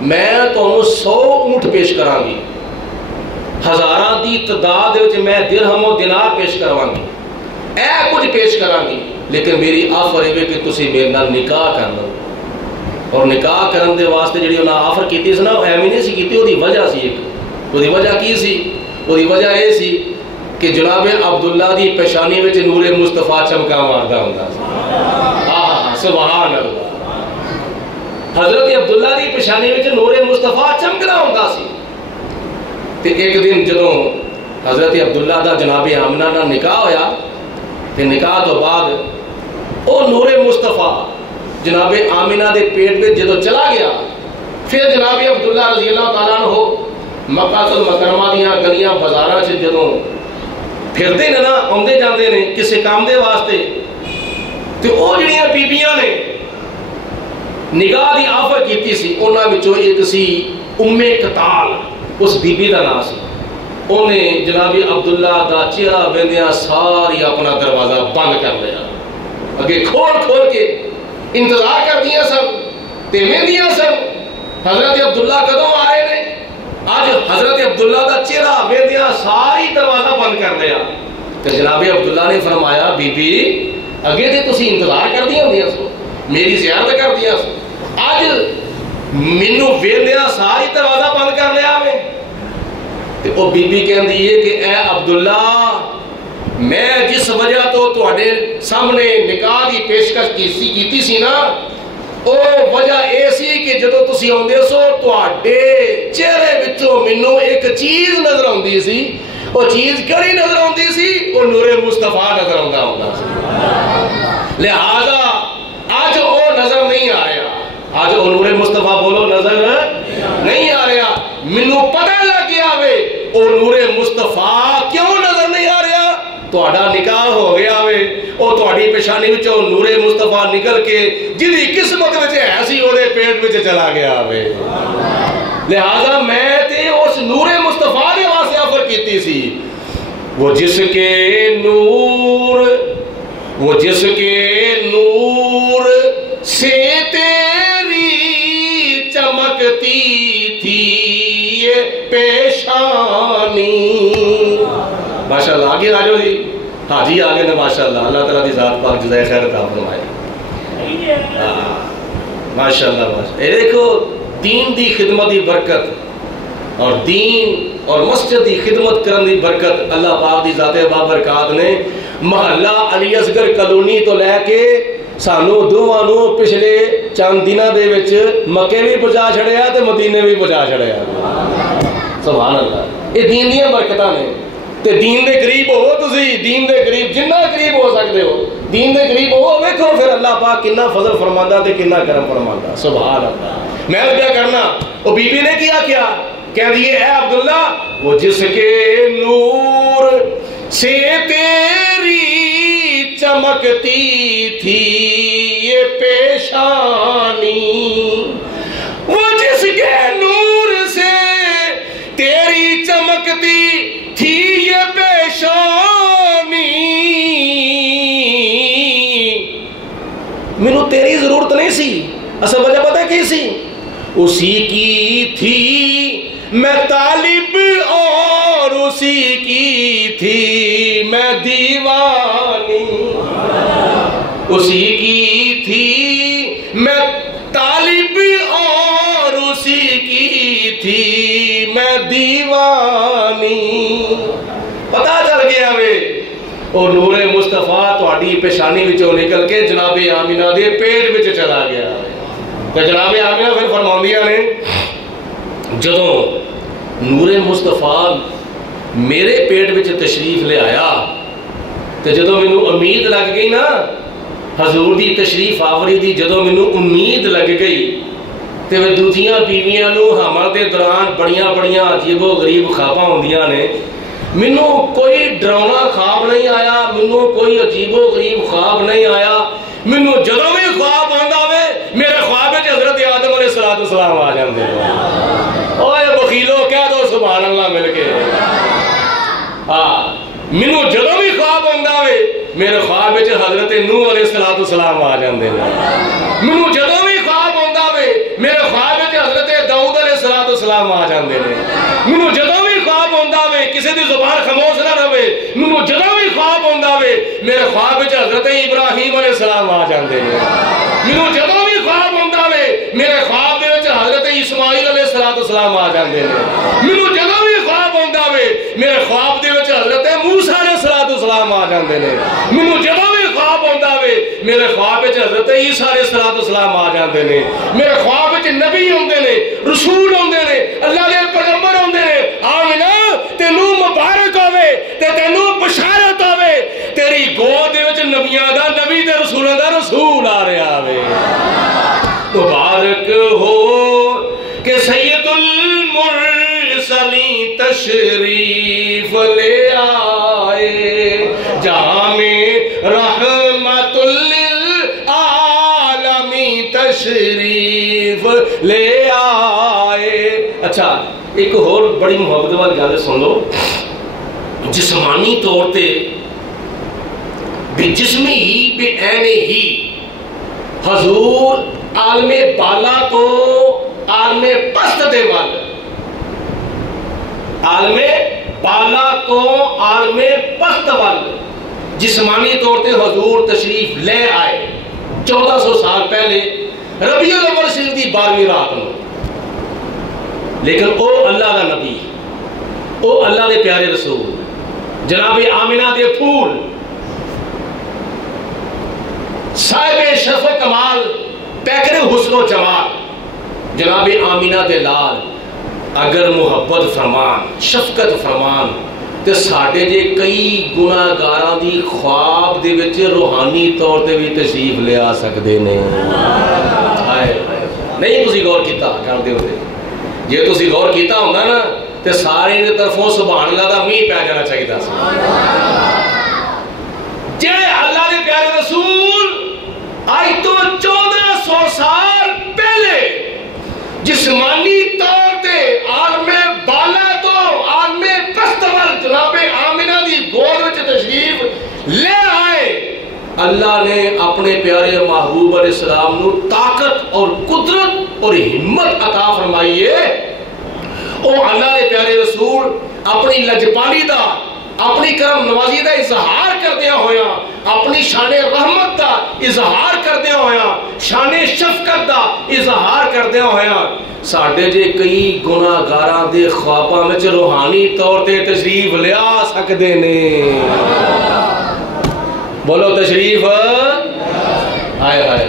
میں تمہیں 100 اونٹ پیش کراں گی، ہزاراں دی تعداد وچ میں درہم و دینار پیش کرواں گی، اے کچھ پیش کراں گی، لیکن میری آفر ہے کہ تسی میرے نال نکاح کر لو۔ اور نکاح کرن دے واسطے جڑی انہاں آفر کیتی سی نا، وہ ایویں نہیں سی کیتی، وہ دی وجہ سی ایک۔ وہ دی وجہ کی سی؟ وہ دی وجہ یہ سی کہ جناب عبداللہ دی پیشانی وچ نور مصطفیٰ چمکا ماردا ہوندا سی۔ سبحان اللہ، حضرت عبداللہ دی پیشانی وچ نور مصطفیٰ چمکنا ہوندا سی۔ تے ایک دن جدوں حضرت عبداللہ دا جناب آمنہ دا نکاح ہویا، تے نکاح تو بعد او نور مصطفیٰ جناب آمنہ دے پیٹ میں جدوں چلا گیا، پھر جناب عبداللہ رضی اللہ تعالیٰ عنہ مکہ المکرمہ دیاں گلیاں بازاراں چ جدوں پھردے نے نا، آندے جاندے نے کسے کام دے واسطے، تے او جڑیاں بیبیاں نے نگاہ دی آفر کیتی سی، انہاں وچوں ایک سی قتال، اس بی بی دا نام سی۔ انہیں جناب عبداللہ دا چہرہ ویندیاں ساری اپنا دروازہ بند کر لیا، اگے کھول کھول کے انتظار کر دیا سن، تے ویندیاں سن حضرت عبداللہ کدوں آئے نے۔ آج حضرت عبداللہ دا چہرہ ویندیاں ساری دروازہ بند کر لیا، تے جناب عبداللہ نے فرمایا بی بی اگے تے تسی انتظار کر دیا ہوندیاں سو، میری زیارت کر دیا سو، آج مینو ویندیاں ساری دروازہ بند کر لیا میں۔ تے او بی بی کہندی ہے کہ اے عبداللہ، میں جس وجہ تو تواڈے سامنے نکاح دی پیشکش کیتی سی نا، او وجہ اے سی کہ جدوں تسی آندے سو تواڈے چہرے وچوں مینوں ایک چیز نظر آندی سی، او چیز کہڑی نظر آندی سی؟ او نور مصطفیٰ نظر آندا ہوندا سی۔ لہذا آج او نظر نہیں آ رہا، آج او نور مصطفیٰ بولو نظر نہیں آ رہا، مینوں پتہ لگ گیا وے او نور مصطفیٰ کیوں نظر نہیں آ رہا؟ تہاڈا نکاح ہو گیا وے، او تہاڈی پیشانی وچوں نور مصطفیٰ نکل کے جدی قسمت وچ ہے سی او دے پیٹ وچ چلا گیا وے۔ لہذا میں تے اس نور مصطفیٰ دے واسطے آفر کیتی سی، وہ جس کے نور سے تیری چمکتی تھی یہ پیشانی۔ ماشاءاللہ آگے آجو جی، حاجی آگے نے ماشاءاللہ، اللہ تعالیٰ دی ذات پاک جزائے خیر عطا فرمائے۔ ماشاءاللہ ماشاءاللہ، اے دیکھو دین دی خدمت دی برکت اور دین اور مسجد دی خدمت کرن دی برکت اللہ پاک دی ذات بابرکات نے محلہ علی اصغر کالونی تو لے کے سانو دوواں نو پچھلے چند دناں دے وچ مکے بھی پہنچا چھڑیا تے مدینے بھی پہنچا چھڑیا۔ سبحان اللہ، یہ دین دیاں برکتاں نے۔ تے دین دے قریب ہو تسی، دین دے قریب جنہ قریب ہو سکتے ہو دین دے قریب ہو، ویکھو پھر اللہ پاک کتنا فضل فرماندا تے کتنا کرم فرماندا۔ سبحان اللہ۔ میں کیا کرنا، وہ بی بی نے کیا کہہ دیے اے عبداللہ، وہ جس کے نور سے تیری چمکتی تھی یہ پیشانی، وہ جس کے نور سے تیری چمکتی تھی یہ پیشانی، مینوں تیری ضرورت نہیں سی، اصل وجہ پتہ کی سی؟ اسی کی تھی میں طالب اور اسی کی تھی میں دیوانہ۔ اسی کی تھی میں طالب اور اسی کی تھی میں دیوانی. پتا چل گیا وے اور نور مصطفیٰ تہاڈی پیشانی وچوں نکل کے جناب آمینہ دے پیٹ وچ چلا گیا. تو جناب آمینہ پھر فرماندیاں نے جدوں نور مصطفیٰ میرے پیٹ وچ تشریف لے آیا تو جدوں مینوں امید لگ گئی نا حضور دی تشریف آوری دی، جدوں مینوں امید لگ گئی تے وہ دوجیاں بیویاں نو حمل دے دوران بڑیاں بڑیاں عجیب و غریب خواباں ہوندیاں نے. مینوں کوئی ڈراؤنا خواب نہیں آیا، مینوں کوئی عجیب و غریب خواب نہیں آیا. مینوں جدوں بھی خواب آندا وے میرے خواب وچ حضرت آدم علیہ السلام آ جاندے. اوئے بخیلو کہہ دو سبحان اللہ مل کے. مینوں جدوں بھی خواب آندا وے میرے خواب وچ حضرت نوح علیہ السلام آ جاندے نے. مینوں جدوں بھی خواب آندا وے میرے خواب وچ حضرت داؤد علیہ السلام آ جاندے نے. مینوں جدوں بھی خواب آندا وے کسی دی زبان خاموش نہ رہے، مینوں جدوں بھی خواب آندا وے میرے خواب وچ حضرت ابراہیم علیہ السلام آ جاندے نے. مینوں جدوں بھی خواب آندا وے میرے خواب دے وچ حضرت اسماعیل علیہ السلام آ جاندے نے. مینوں جدوں بھی خواب آندا وے میرے خواب دے وچ حضرت موسیٰ علیہ السلام آ جاندے نے. مینوں جدوں بھی خواب آندا وے میرے خواب وچ حضرت عیسیٰ علیہ السلام آ جاندے نے. میرے خواب وچ نبی ہوندے نے، رسول ہوندے نے، اللہ دے پیغمبر ہوندے نے. آمینہ تینوں مبارک ہوے تے تینوں بشارت ہوے تیری گود وچ نبیاں دا نبی تے رسولاں دا رسول آ رہا وے. مبارک ہو کہ سید المرسلین تشریف لے آئے جہاں میں رحمت للعالمین تشریف لے آئے. اچھا ایک اور بڑی محبت والی گل سن لو. جسمانی طور تے بے جسمی ہی بے عین ہی حضور عالم بالا تو عالم پست دے وال، عالم بالا تو عالم پست وال جسمانی طور تے حضور تشریف لے آئے 1400 سال پہلے ربیع الاول شریف دی 12ویں رات میں. لیکن او اللہ دا نبی، او اللہ دے پیارے رسول جناب آمینہ دے پھول صاحب شرف و کمال پیکر حسن و جمال جناب آمینہ دے لال اگر محبت فرمان شفقت فرمان تے ساڈے جے کئی گناہگاراں دی خواب دے وچ روحانی طور تے بھی تشریف لے آ سکدے نے. نہیں تسی غور کیتا کردے ہوندے، جے تسی غور کیتا ہوندا نا تے سارے دی طرفوں سبحان اللہ دا میہ پی جانا چاہیے سی. جے اللہ دے پیارے رسول آج تو 1400 سال پہلے جسمانی طور تے عالم بالا تو عالم پست وال جناب آمینہ دی گود وچ تشریف لے آئے. اللہ نے اپنے پیارے محبوب علیہ السلام نو طاقت اور قدرت اور ہمت عطا فرمائی ہے. او اللہ دے پیارے رسول اپنی لجپالی دا اپنی کرم نوازی دا اظہار کردیا ہویا، اپنی شان رحمت دا اظہار کردیا ہویا، شان شفقت دا اظہار کردیا ہویا ساڈے جے کئی گناہگاراں دے خواباں وچ روحانی طور تے تشریف لے آ سکدے نے. بولو تشریف آئے آئے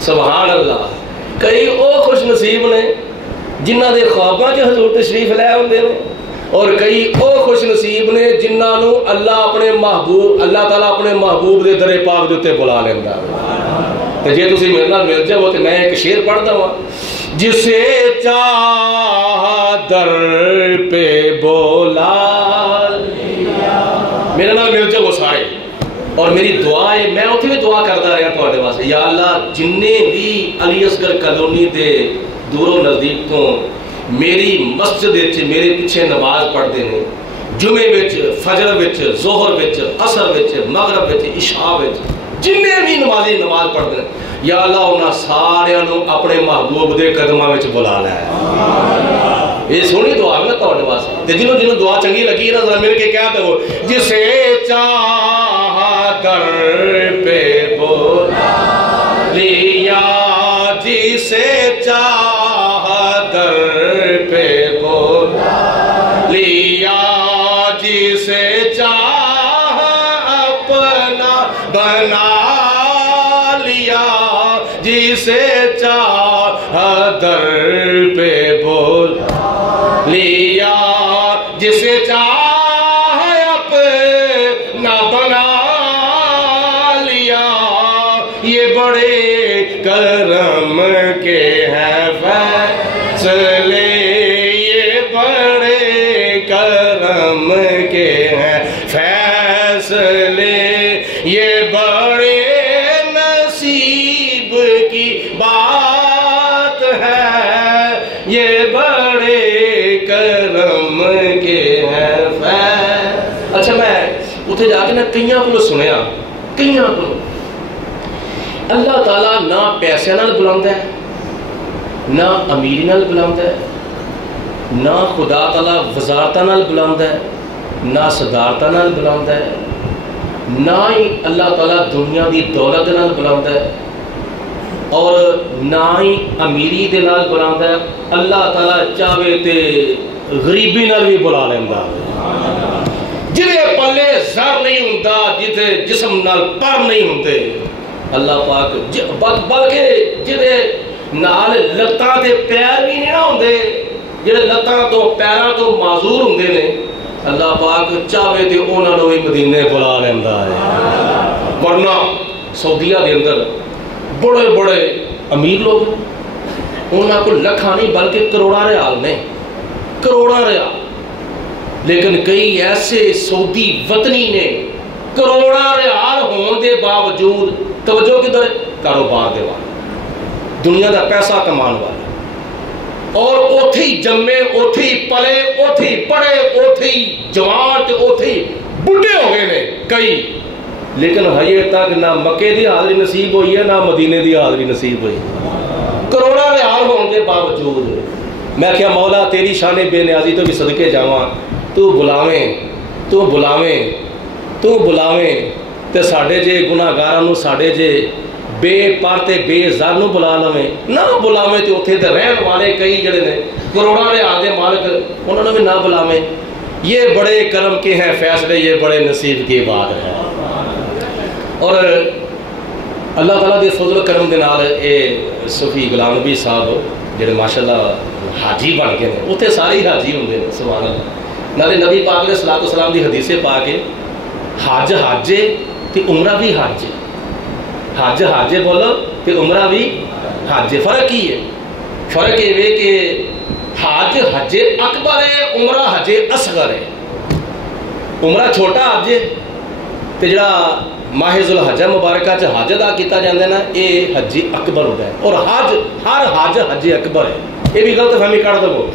سبحان اللہ. کئی او خوش نصیب نے جنہاں دے خواباں چ حضور تشریف لے آندے نے اور کئی او خوش نصیب نے جنہاں نو اللہ اپنے محبوب اللہ تعالیٰ اپنے محبوب دے در پاک دے تے بلا لیندا. تے جے تسی میرے نال مل جاؤ تے میں ایک شعر پڑھ دواں. جسے چاہا در پہ بولا لیا. میرے نال مل جاؤ سارے اور میری دعا ہے میں اتنے بھی دعا کرتا رہا تھوڑے واسطے. یا اللہ جننے بھی علی اصغر کالونی دے دور و نزدیک تو میری مسجد میرے پیچھے نماز پڑھتے ہیں جمعے وچ فجر وچ ظہر وچ عصر وچ مغرب وچ عشاء وچ جننے بھی نمازی نماز پڑھتے ہیں یا اللہ انہاں سارے نو اپنے محبوب دے قدماں وچ بلا لے. یہ سونی دعا ہے نا تہاڈے واسطے تے جنوں دعا چنگی لگی نا ذرا مل کے کہہ دو. جسے چاہا در پہ بلا لیا، جسے چاہا در پہ بلا لیا، جسے چاہا اپنا بنا لیا، جسے چاہا در پہ بلا لیا، جسے چاہا اپنا بنا لیا۔ یہ بڑے کرم کے ہیں فیصلے، یہ بڑے کرم کے ہیں فیصلے، یہ بڑے نصیب کی بات ہے، یہ بڑے کرم کے ہیں فیصلے۔ اچھا میں اتنے جا کے نا کئیاں کو سنیا، کئیاں کو اللہ تعالیٰ نہ پیسے نال بلاتا ہے، نہ امیری نال بلاتا ہے، نہ خدا تعالیٰ وزارتاں نال بلاتا ہے، نہ صدارتاں نال بلاتا ہے، نہ ہی اللہ تعالیٰ دنیا دی دولت نال بلاتا ہے، اور نہ ہی امیری دے نال بلاتا ہے۔ اللہ تعالیٰ چاہے تے غریبی نال بھی بلا لینا، جدے پلے زر نہیں ہوندا، جدے جسم نال پر نہیں ہوندے، اللہ پاک بلکہ جدے نال لتاں تے پیر بھی نہیں نہ ہوندے، جدے لتاں تو پیراں تو معذور ہوندے نے، اللہ پاک چاہے تے انہاں نوں بھی مدینے بلا لیندا ہے۔ ورنہ سعودیہ دے اندر بڑے بڑے امیر لوگ انہاں کو لکھاں نہیں بلکہ کروڑاں ریال نے، کروڑاں ریال، لیکن کئی ایسے سعودی وطنی نے کروڑاں ریال ہون دے باوجود توجہ کدھر ہے؟ کاروبار دے والے، دنیا دا پیسہ کمان والے، اور اوتھے ہی جمے، اوتھے ہی پلے، اوتھے ہی پڑھے، اوتھے ہی جوان تے اوتھے ہی بڈھے ہو گئے نے کئی، لیکن ہجے تک نہ مکے دی حاضری نصیب ہوئی ہے، نہ مدینے دی حاضری نصیب ہوئی۔ کروڑاں ریال ہون دے باوجود میں کیا مولا تیری شان بے نیازی تو بھی صدقے جاواں، تو بلاویں، تو بلاویں، تو بلاویں تے ساڈے جے گناہگاراں نوں، ساڈے جے بے پر تے بے زر نوں بلا لویں، نہ بلاویں تے اوتھے تے رہن والے کئی جڑے نے کروڑاں ریال دے مالک انہاں نوں بھی نہ بلاویں۔ یہ بڑے کرم کے ہیں فیصلے، یہ بڑے نصیب کی بات ہے۔ اور اللہ تعالیٰ دے فضل و کرم دے نال اے صوفی غلام نبی صاحب جڑے ماشاءاللہ حاجی بن گئے نے، اتنے سارے ہی حاجی ہوندے نے، سبحان اللہ۔ نالے نبی پاک علیہ الصلوۃ والسلام دی حدیث پاک ہے، حج حج تے عمرہ بھی حج، حج حج بولو تے عمرہ بھی حج۔ فرق کی ہے؟ فرق یہ ہے کہ حج حج اکبر ہے، عمرہ حج اصغر ہے۔ عمرہ چھوٹا حج ہے تے جڑا ماہ ذوالحجہ مبارکہ چ حج ادا کیتا جاندے نا، یہ حج اکبر ہوتا ہے، اور حج ہر حج حج اکبر ہے۔ یہ بھی غلط فہمی کر دو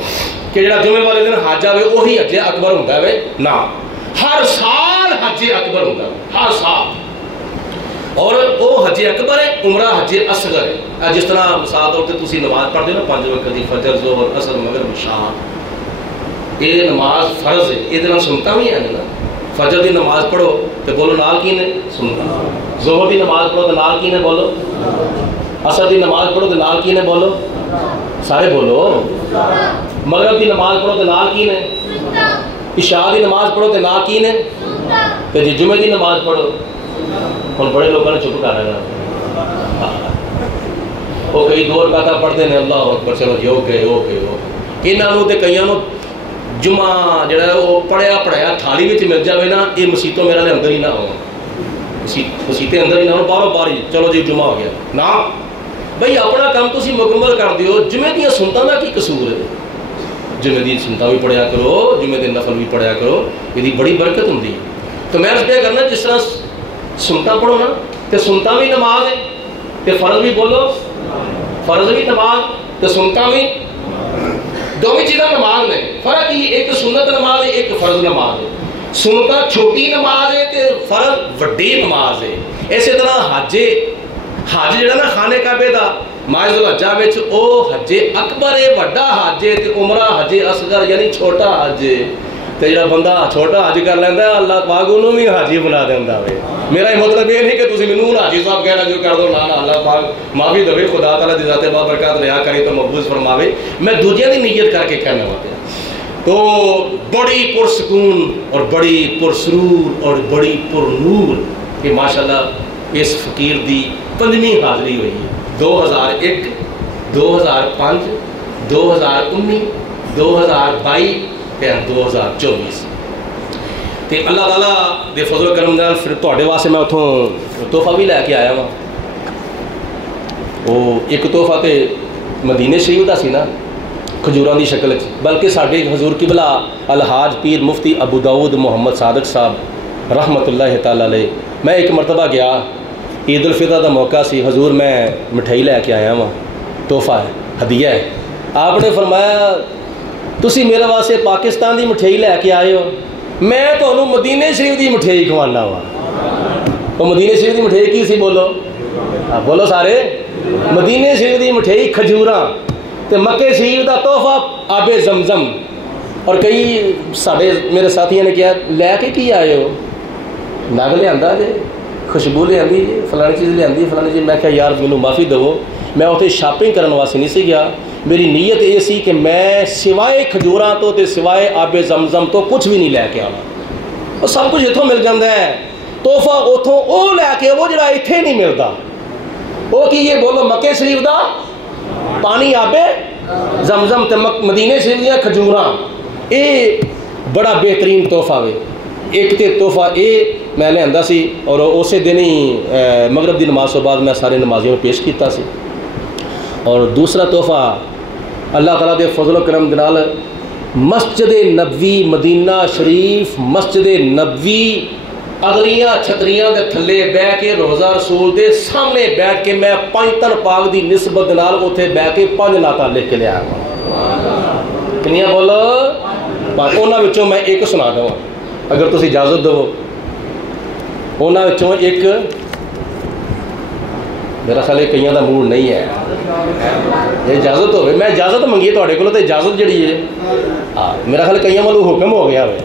کہ جڑا جمعے والے دن حج آوے وہی حج اکبر ہوتا ہے، نہ، ہر سال حج اکبر ہوتا ہے، ہر سال۔ اور وہ حج اکبر ہے، عمرہ حج اصغر ہے۔ جس طرح مثال طور پہ تسی نماز پڑھتے ہو نا 5 وقت دی، فجر ظہر عصر مغرب عشاء، یہ نماز فرض ہے، یہ سنتا بھی ہے نا۔ فجر دی نماز پڑھو تو بولو نال کی نے سنتا، ظہر دی نماز پڑھو تو نال کی نے بولو، عصر دی نماز پڑھو تو نال کی نے بولو، سارے بولو، مغرب دی نماز پڑھو تو نال کی نے، عشاء دی نماز پڑھو تو نال کی نے، تو جی جمعے دی نماز پڑھو۔ اور بڑے لوگوں نے چپ کر رہا، وہ کئی 2 رکعتاں پڑھتے ہیں، اللہ اکبر، چلو جی اوکے اوکے اوکے۔ انہوں تے کئیاں نوں جمعہ جڑا ہے وہ پڑھیا پڑھایا تھالی وچ مل جاوے نا، یہ مسیتوں میرے اندر ہی نہ ہو، مسیتیں اندر ہی نہ ہو، باہروں باہر ہی چلو جی جمعہ ہو گیا نا۔ بھائی اپنا کام تسی مکمل کر دیو، جمعے دیاں سنتاں دا کی قصور ہے؟ جمعے دی سنتاں بھی پڑھیا کرو، جمعے دے نفل بھی پڑھیا کرو، یہ بڑی برکت ہوندی ہے۔ تو میں اس پہ کرنا جس طرح سنتاں پڑھو نا، تے سنتاں بھی نماز ہے، تے فرض بھی بولو، فرض بھی نماز تے سنتاں بھی، دونوں چیزاں نماز نے۔ فرق ہی ایک سنت نماز ہے، ایک فرض نماز ہے۔ سنتا چھوٹی نماز ہے تے فرض وڈی نماز ہے۔ اسی طرح حج جڑا نا خانے کعبے دا ماہ ذوالحجہ وچ او حج اکبر ہے، وڈا حج ہے، تے عمرہ حج اصغر یعنی چھوٹا حج ہے۔ تے تو جا بندہ چھوٹا حج کر لینا اللہ پاک انہوں بھی حاجی بنا دینا ہوئے. میرا یہ مطلب یہ نہیں کہ تھی مینوں حاجی صاحب کہنا جو کر دو نہ اللہ پاک معافی دے خدا تعالیٰ دی ذات بابرکات رہا کرے تو مقبول فرماوے. میں دوجیاں دی نیت کر کے کہنا ہوا تو بڑی پرسکون اور بڑی پرسرور اور بڑی پر نور کہ ماشاءاللہ اس فقیر دی 5ویں حاضری ہوئی ہے. 2001 2005 2019 2022 2024 تے اللہ تعالیٰ دے فضل و کرم نال پھر تواڈے واسطے میں اتھوں تحفہ بھی لے کے آیا ہاں. وہ ایک تحفہ تے مدینے شریف دا سی نا کھجوراں دی شکل وچ, بلکہ ساڈے حضور قبلہ الحاج پیر مفتی ابو داؤد محمد صادق صاحب رحمت اللہ تعالیٰ علیہ. میں ایک مرتبہ گیا, عید الفطر دا موقع سی, حضور میں مٹھائی لے کے آیا ہاں, تحفہ ہے ہدیہ ہے. آپ نے فرمایا تسی میرے واسطے پاکستان دی مٹھائی لے کے آئے ہو, میں تمہیں مدینے شریف دی مٹھائی کھوانا وا. وہ مدینے شریف دی مٹھائی کی سی بولو, بولو سارے. مدینے شریف دی مٹھائی کھجوراں تے مکے شریف دا تحفہ آب زمزم. اور کئی ساڈے میرے ساتھیوں نے کہا لے کے کی آئے ہو, نگ لیا جی, خوشبو لیا جی, فلانی چیز لیا فلانی چیز. میں کہا یار مینوں معافی دو, میں اتنے شاپنگ کرنے واسطے نہیں سی گیا. میری نیت یہ سی کہ میں سوائے کھجوراں تو تے سوائے آب زمزم تو کچھ بھی نہیں لے کے آنا. اور سب کچھ اتوں مل جاتا ہے, تحفہ اتوں وہ لے کے وہ جڑا اتنے نہیں ملتا. وہ کی یہ بولو مکے شریف دا پانی آب زمزم تے مدینے شریف دیا کھجوراں, یہ بڑا بہترین تحفہ وے. ایک تے تحفہ یہ میں لیا سی اور اسی دن ہی مغرب دی نماز تو بعد میں سارے نمازیوں پیش کیتا سی. اور دوسرا تحفہ اللہ تعالیٰ دے فضل و کرم دے نال مسجد نبوی مدینہ شریف مسجد نبوی اگلیاں چھتریاں دے تھلے بہ کے روزہ رسول دے سامنے بیٹھ کے میں 5 تن پاک دی نسبت دے نال اوتھے بہ کے 5 نعتاں لکھ کے لیا. کنیاں بولو, انہاں وچوں میں ایک سنا دوں اگر تسی اجازت دو. انہاں وچوں ایک میرا خیال ہے کئیاں دا موڈ نہیں ہے, اجازت ہوئے میں اجازت منگی تواڈے کولوں تے اجازت جڑی ہے میرا خیال کئیاں والوں حکم ہو گیا ہوئے,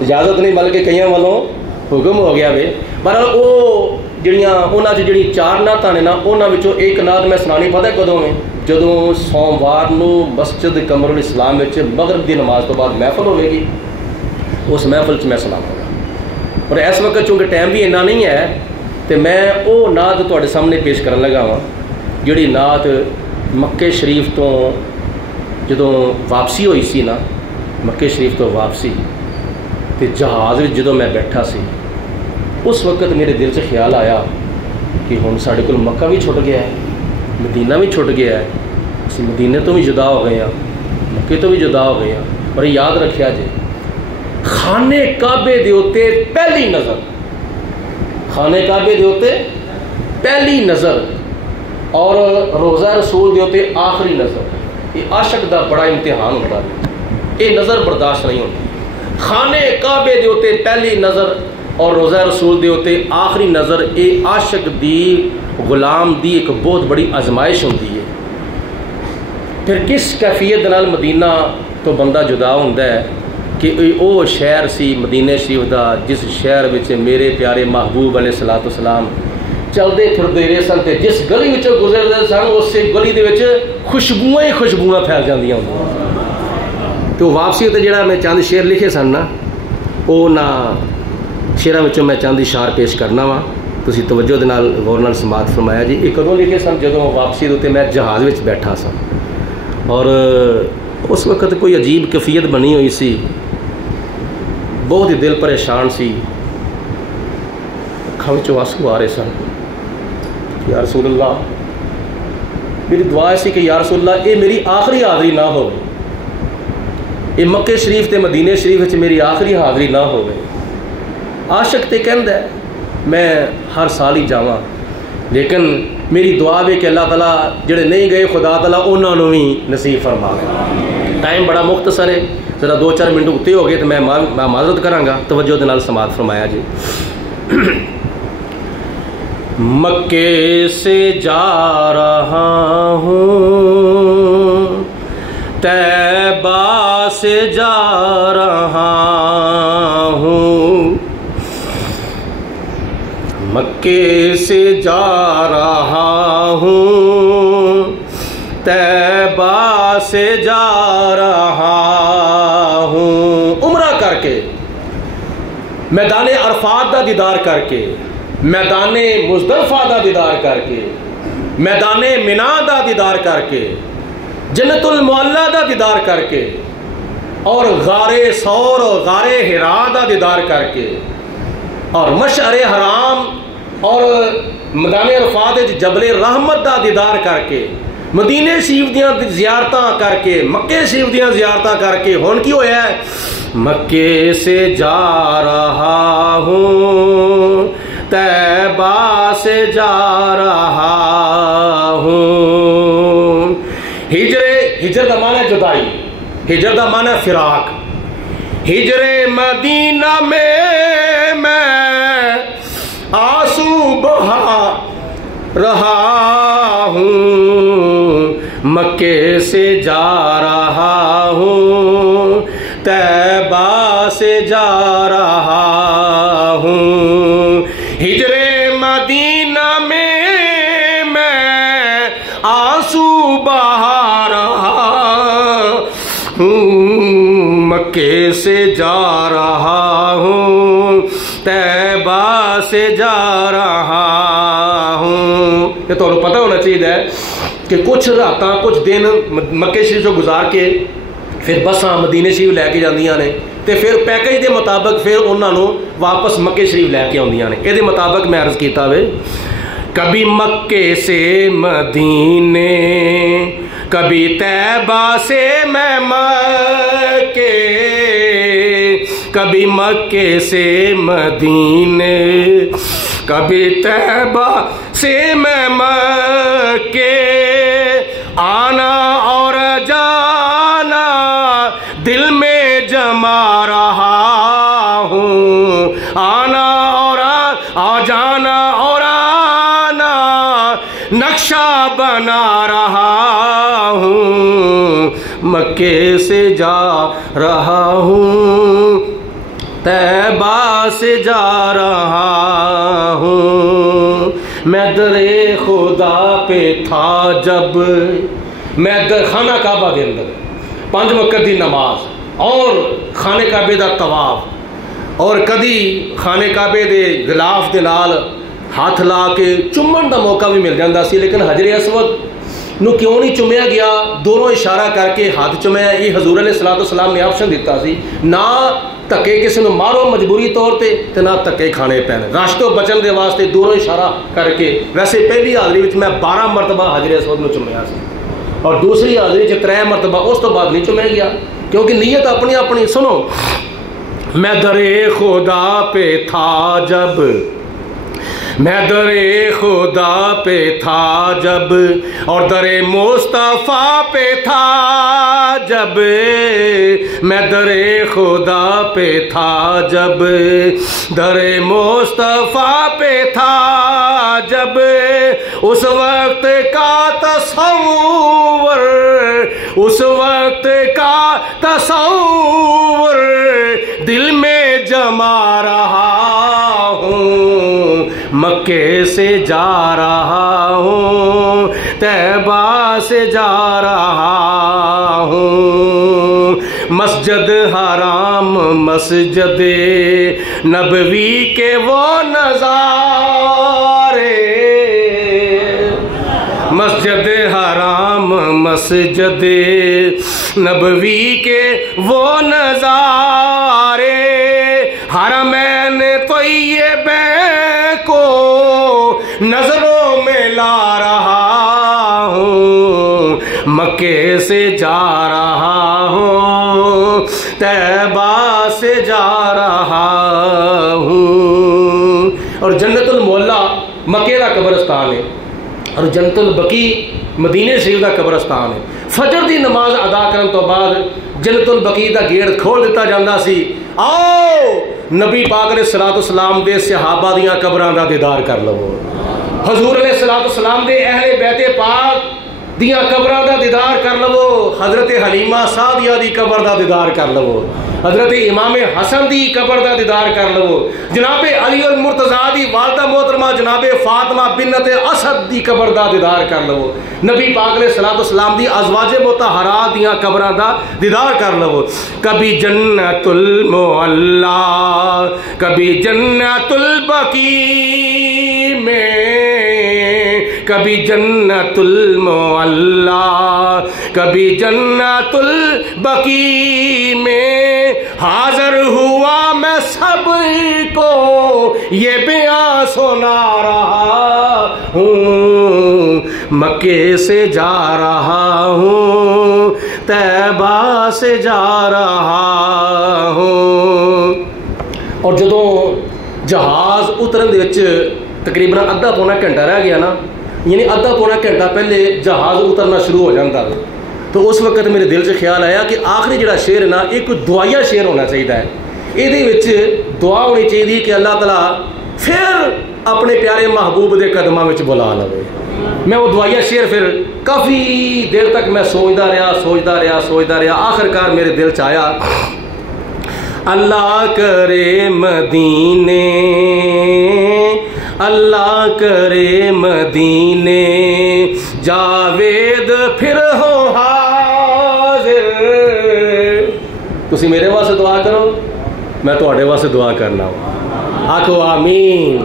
اجازت نہیں بلکہ کئیاں والوں حکم ہو گیا ہوئے. بہرحال وہ جڑیاں انہاں چ جڑی 4 نعتاں نے نا انہاں وچوں ایک نعت میں سنانی پتہ کدوں ہے, جدوں سوموار نو مسجد قمر الاسلام وچ مغرب دی نماز تو بعد محفل ہوے گی, اس محفل چ میں سناواں گا. اور اس وقت چونکہ ٹائم بھی اتنا نہیں ہے تو میں وہ نعت تواڈے سامنے پیش کرن لگا ہاں جڑی نعت مکے شریف تو جدوں واپسی ہوئی سی نا, مکے شریف تو واپسی تے جہاز جدوں میں بیٹھا سی اس وقت میرے دل سے خیال آیا کہ ہن ساڈے کول مکہ بھی چھٹ گیا ہے, مدینہ بھی چھٹ گیا ہے, اسی مدینے تو بھی جدا ہو گئے ہیں, مکے تو بھی جدا ہو گئے ہیں. اور یاد رکھیا جی خانے کعبے دے اوتے پہلی نظر, خانے کعبے دے اوتے پہلی نظر اور روزہ رسول دے اوتے آخری نظر, یہ عاشق دا بڑا امتحان ہوتا ہے, یہ نظر برداشت نہیں ہوتی. خانے کعبے دے اوتے پہلی نظر اور روزہ رسول دے اوتے آخری نظر, یہ عاشق دی غلام دی ایک بہت بڑی آزمائش ہوتی ہے. پھر کس کیفیت نال مدینہ تو بندہ جدا ہوندا ہے کہ وہ شہر سی مدینہ شریف دا جس شہر وچ میرے پیارے محبوب علیہ الصلوۃ والسلام چلتے پھرتے رہے سن, تے جس گلی وچوں گزرتے سن اس گلی دے وچ خوشبوئیں ہی خوشبوئیں پھیل جاندیاں ہوندیاں. تو واپسی تے جڑا میں چند شعر لکھے سن نا, وہ نہ شعراں وچوں میں چند اشعار پیش کرنا وا, تسی توجہ دے نال غور نال سماعت فرمایا جی. یہ کدوں لکھے سن جدوں واپسی دے میں جہاز وچ بیٹھا سا, اور اس وقت کوئی عجیب کیفیت بنی ہوئی سی, بہت ہی دل پریشان سی, اکھاں وچوں آنسو آ رہے سن. یا رسول اللہ, میری دعا سی کہ یا رسول اللہ یہ میری آخری حاضری نہ ہو, یہ مکے شریف تے مدینے شریف وچ میری آخری حاضری نہ ہو. عاشق تے کہندا ہے میں ہر سال ہی جاواں, لیکن میری دعا بھی کہ اللہ تعالیٰ جڑے نہیں گئے خدا تعالیٰ انہوں نے بھی نصیب فرماوے. ٹائم بڑا مختصر ہے, ذرا 2-4 منٹ اتنے ہو گئے تو میں معذرت کراں گا. توجہ دے نال سماعت فرمایا جی. مکے سے جا رہا ہوں, طیبہ سے جا رہا مکے سے جا رہا ہوں، طیبہ سے جا رہا ہوں، عمرہ کر کے، میدان عرفات دا دیدار کر کے، میدان مزدلفہ دا دیدار کر کے، میدان منا دا دیدار کر کے، جنت المعلا دا دیدار کر کے، اور غار ثور اور غار حرا دا دیدار کر کے، اور مشعر حرام اور میدان عرفات جبل رحمت دا دیدار کر کے، مدینے شریف دیاں زیارتاں کر کے، مکے شریف دیاں زیارتاں کر کے، ہن کی ہویا ہے؟ مکے سے جا رہا ہوں، طیبہ سے جا رہا ہوں۔ ہجر دا معنی جدائی، ہجر دا معنی فراق۔ ہجر مدینہ میں آنسو بہا رہا ہوں، مکے سے جا رہا ہوں، طیبہ سے جا رہا ہوں۔ ہجر مدینہ میں آنسو بہا رہا ہوں، مکے سے جا رہا ہوں، طیبہ سے جا رہا ہوں۔ یہ تو پتہ ہونا چاہیے کہ کچھ راتاں کچھ دن مکے شریف سے گزار کے پھر بساں مدینے شریف لے کے جاندیاں نے، تے پھر پیکج دے مطابق پھر انہاں نوں واپس مکے شریف لے کے آندیاں نے۔ یہ دے مطابق میں عرض کیتا وے، کبھی مکے سے مدینے، کبھی طیبہ سے میں مکے، کبھی مکے سے مدینے، کبھی طیبہ سے میں مکے، آنا اور جانا دل میں جما رہا ہوں، آنا اور جانا اور آنا نقشہ بنا رہا ہوں، مکے سے جا رہا ہوں، طیبہ سے جا رہا ہوں۔ میں در خدا پہ تھا جب، میں در خانہ کعبہ دے اندر 5 وقت دی نماز اور خانہ کعبے دا طواف، اور کدی خانہ کعبے دے غلاف دے نال ہاتھ لا کے چومن دا موقع بھی مل جاندہ سی، لیکن حجر اسود نو کیوں نہیں چومیا گیا؟ دونوں اشارہ کر کے ہاتھ چومیا، یہ حضور علیہ السلام نے آپشن دیتا سی، نہ تکے کسی نو مارو مجبوری طور تے نہ تکے کھانے پین، رش تو بچن دے واسطے دونوں اشارہ کر کے۔ ویسے پہلی حاضری وچ میں 12 مرتبہ حجر اسود نو چومیا سی، اور دوسری حاضری چ 3 مرتبہ، اس تو بعد نہیں چومیا گیا، کیونکہ نیت اپنی اپنی۔ سنو، میں در خدا پہ تھا جب، میں در خدا پہ تھا جب، اور در مصطفیٰ پہ تھا جب، میں در خدا پہ تھا جب، در مصطفیٰ پہ تھا جب، اس وقت کا تصور، اس وقت کا تصور دل میں جما رہا ہوں، مکے سے جا رہا ہوں، طیبہ سے جا رہا ہوں۔ مسجد حرام، مسجد نبوی کے وہ نظارے، مسجد حرام، مسجد نبوی کے وہ نظارے، حرمین طیبین کو نظروں میں لا رہا ہوں، مکے سے جا رہا ہوں، طیبہ سے جا رہا ہوں۔ اور جنت المعلا مکے کا قبرستان ہے، اور جنت البقیع مدینے شریف کا قبرستان ہے۔ فجر دی نماز ادا کرن تو بعد جنت البقیع دا گیٹ کھول دیتا جاندہ سی، آؤ نبی پاک علیہ السلام دے صحابہ دیاں قبراں دا دیدار کر لو، حضور علیہ السلام دے اہل بیت پاک دیاں قبراں دا دیدار کر لو، حضرت حلیمہ سعدیہ دی قبر دا دیدار کر لو، حضرت امام حسن دی قبر دا دیدار کر لو، جناب علی المرتضیٰ دی والدہ محترمہ جناب فاطمہ بنت اسد دی قبر دا دیدار کر لو، نبی پاک علیہ الصلوۃ والسلام دی ازواج مطہرات دیاں قبراں دا دیدار کر لو۔ کبھی جنت المعلا، کبھی جنت البقیع میں، کبھی جنت المعلا، کبھی جنت البقیع میں، حاضر ہوا میں سب کو یہ بیان سنا رہا ہوں، مکے سے جا رہا ہوں، طیبہ سے جا رہا ہوں۔ اور جدوں جہاز اترن دے وچ تقریباً ادھا پونا گھنٹہ رہ گیا نا، یعنی ادھا پونا گھنٹہ پہلے جہاز اترنا شروع ہو جاتا، تو اس وقت میرے دل سے خیال آیا کہ آخری جڑا شعر ہے نا، ایک دعائیا شعر ہونا چاہیے، یہ دعا ہونی چاہیے کہ اللہ تعالیٰ پھر اپنے پیارے محبوب دے قدموں میں بلا لے۔ میں وہ دعائیا شعر پھر کافی دیر تک میں سوچتا رہا، آخرکار میرے دل چ آیا، اللہ کرے مدینے، اللہ کرے مدینے، جاوید پھر ہو حاضر۔ تسی میرے واسطے دعا کرو، میں تواڈے واسطے دعا کرنا ہوں، آکھو آمین۔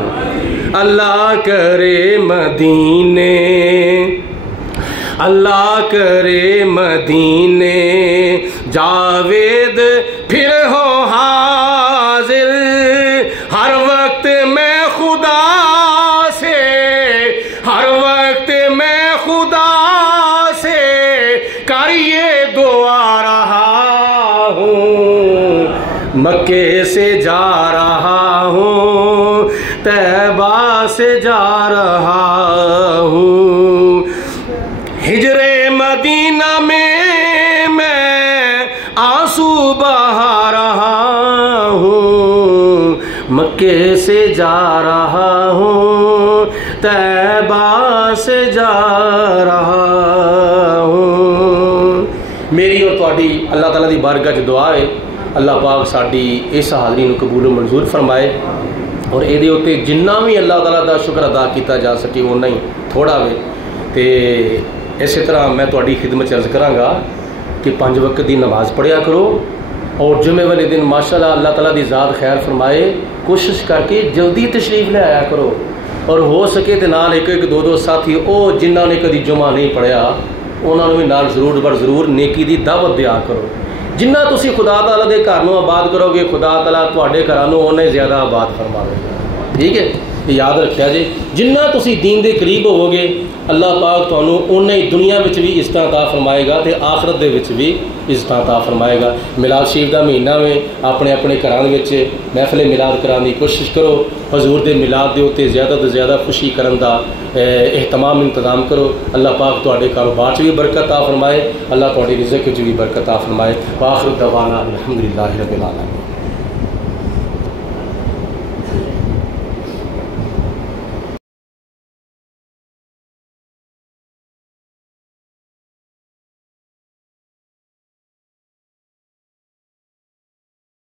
اللہ کرے مدینے، اللہ کرے مدینے، جاوید پھر ہو حاضر، ہر وقت میں خدا سے، ہر وقت میں خدا سے کر یہ دعا رہا ہوں، مکے سے جا رہا ہوں، طیبہ سے جا رہا ہوں، ہجر مدینہ میں آنسو بہا رہا ہوں، مکے سے جا رہا ہوں، طیبہ سے جا رہا ہوں۔ میری اور تہاڈی اللہ تعالیٰ دی بارگاہ چ دعا ہے، اللہ پاک ساڈی اس حاضری نو قبول و منظور فرمائے، اور یہ اتنے جنہ بھی اللہ تعالیٰ دا شکر ادا کیتا جا سکے اُنہ ہی تھوڑا وے۔ تے اسی طرح میں تہاڈی خدمت عرض کراں گا کہ 5 وقت دی نماز پڑھیا کرو، اور جمعے والے دن ماشاءاللہ اللہ تعالیٰ دی ذات خیر فرمائے، کوشش کر کے جلدی تشریف لے آیا کرو، اور ہو سکے تو نال ایک 2 ساتھی او جنہوں نے کدی جمعہ نہیں پڑھیا انہوں نے بھی نال ضرور بر ضرور نیکی دی دعوت دیا کرو۔ جنہ تسی خدا تعالیٰ دے گھر نو آباد کرو گے، خدا تعالیٰ تواڈے گھراں نو اونے زیادہ آباد فرماوے گا، ٹھیک ہے؟ یاد رکھیا جی، جنہ تسی دین دے قریب ہوو گے اللہ پاک تانوں اونا ہی دنیا وچ بھی عزت عطا فرمائے گا تے آخرت دے وچ بھی عزت عطا فرمائے گا۔ میلاد شریف دا مہینہ میں اپنے اپنے گھراں وچ محفل میلاد کران دی کوشش کرو، حضور دے میلاد دے اوتے زیادہ تو زیادہ خوشی کرن دا اہتمام انتظام کرو۔ اللہ پاک تواڈے کاروبار چ بھی برکت عطا فرمائے، اللہ تواڈی رزق وچ بھی برکت عطا فرمائے۔ وآخر دعوانا الحمدللہ رب العالمین۔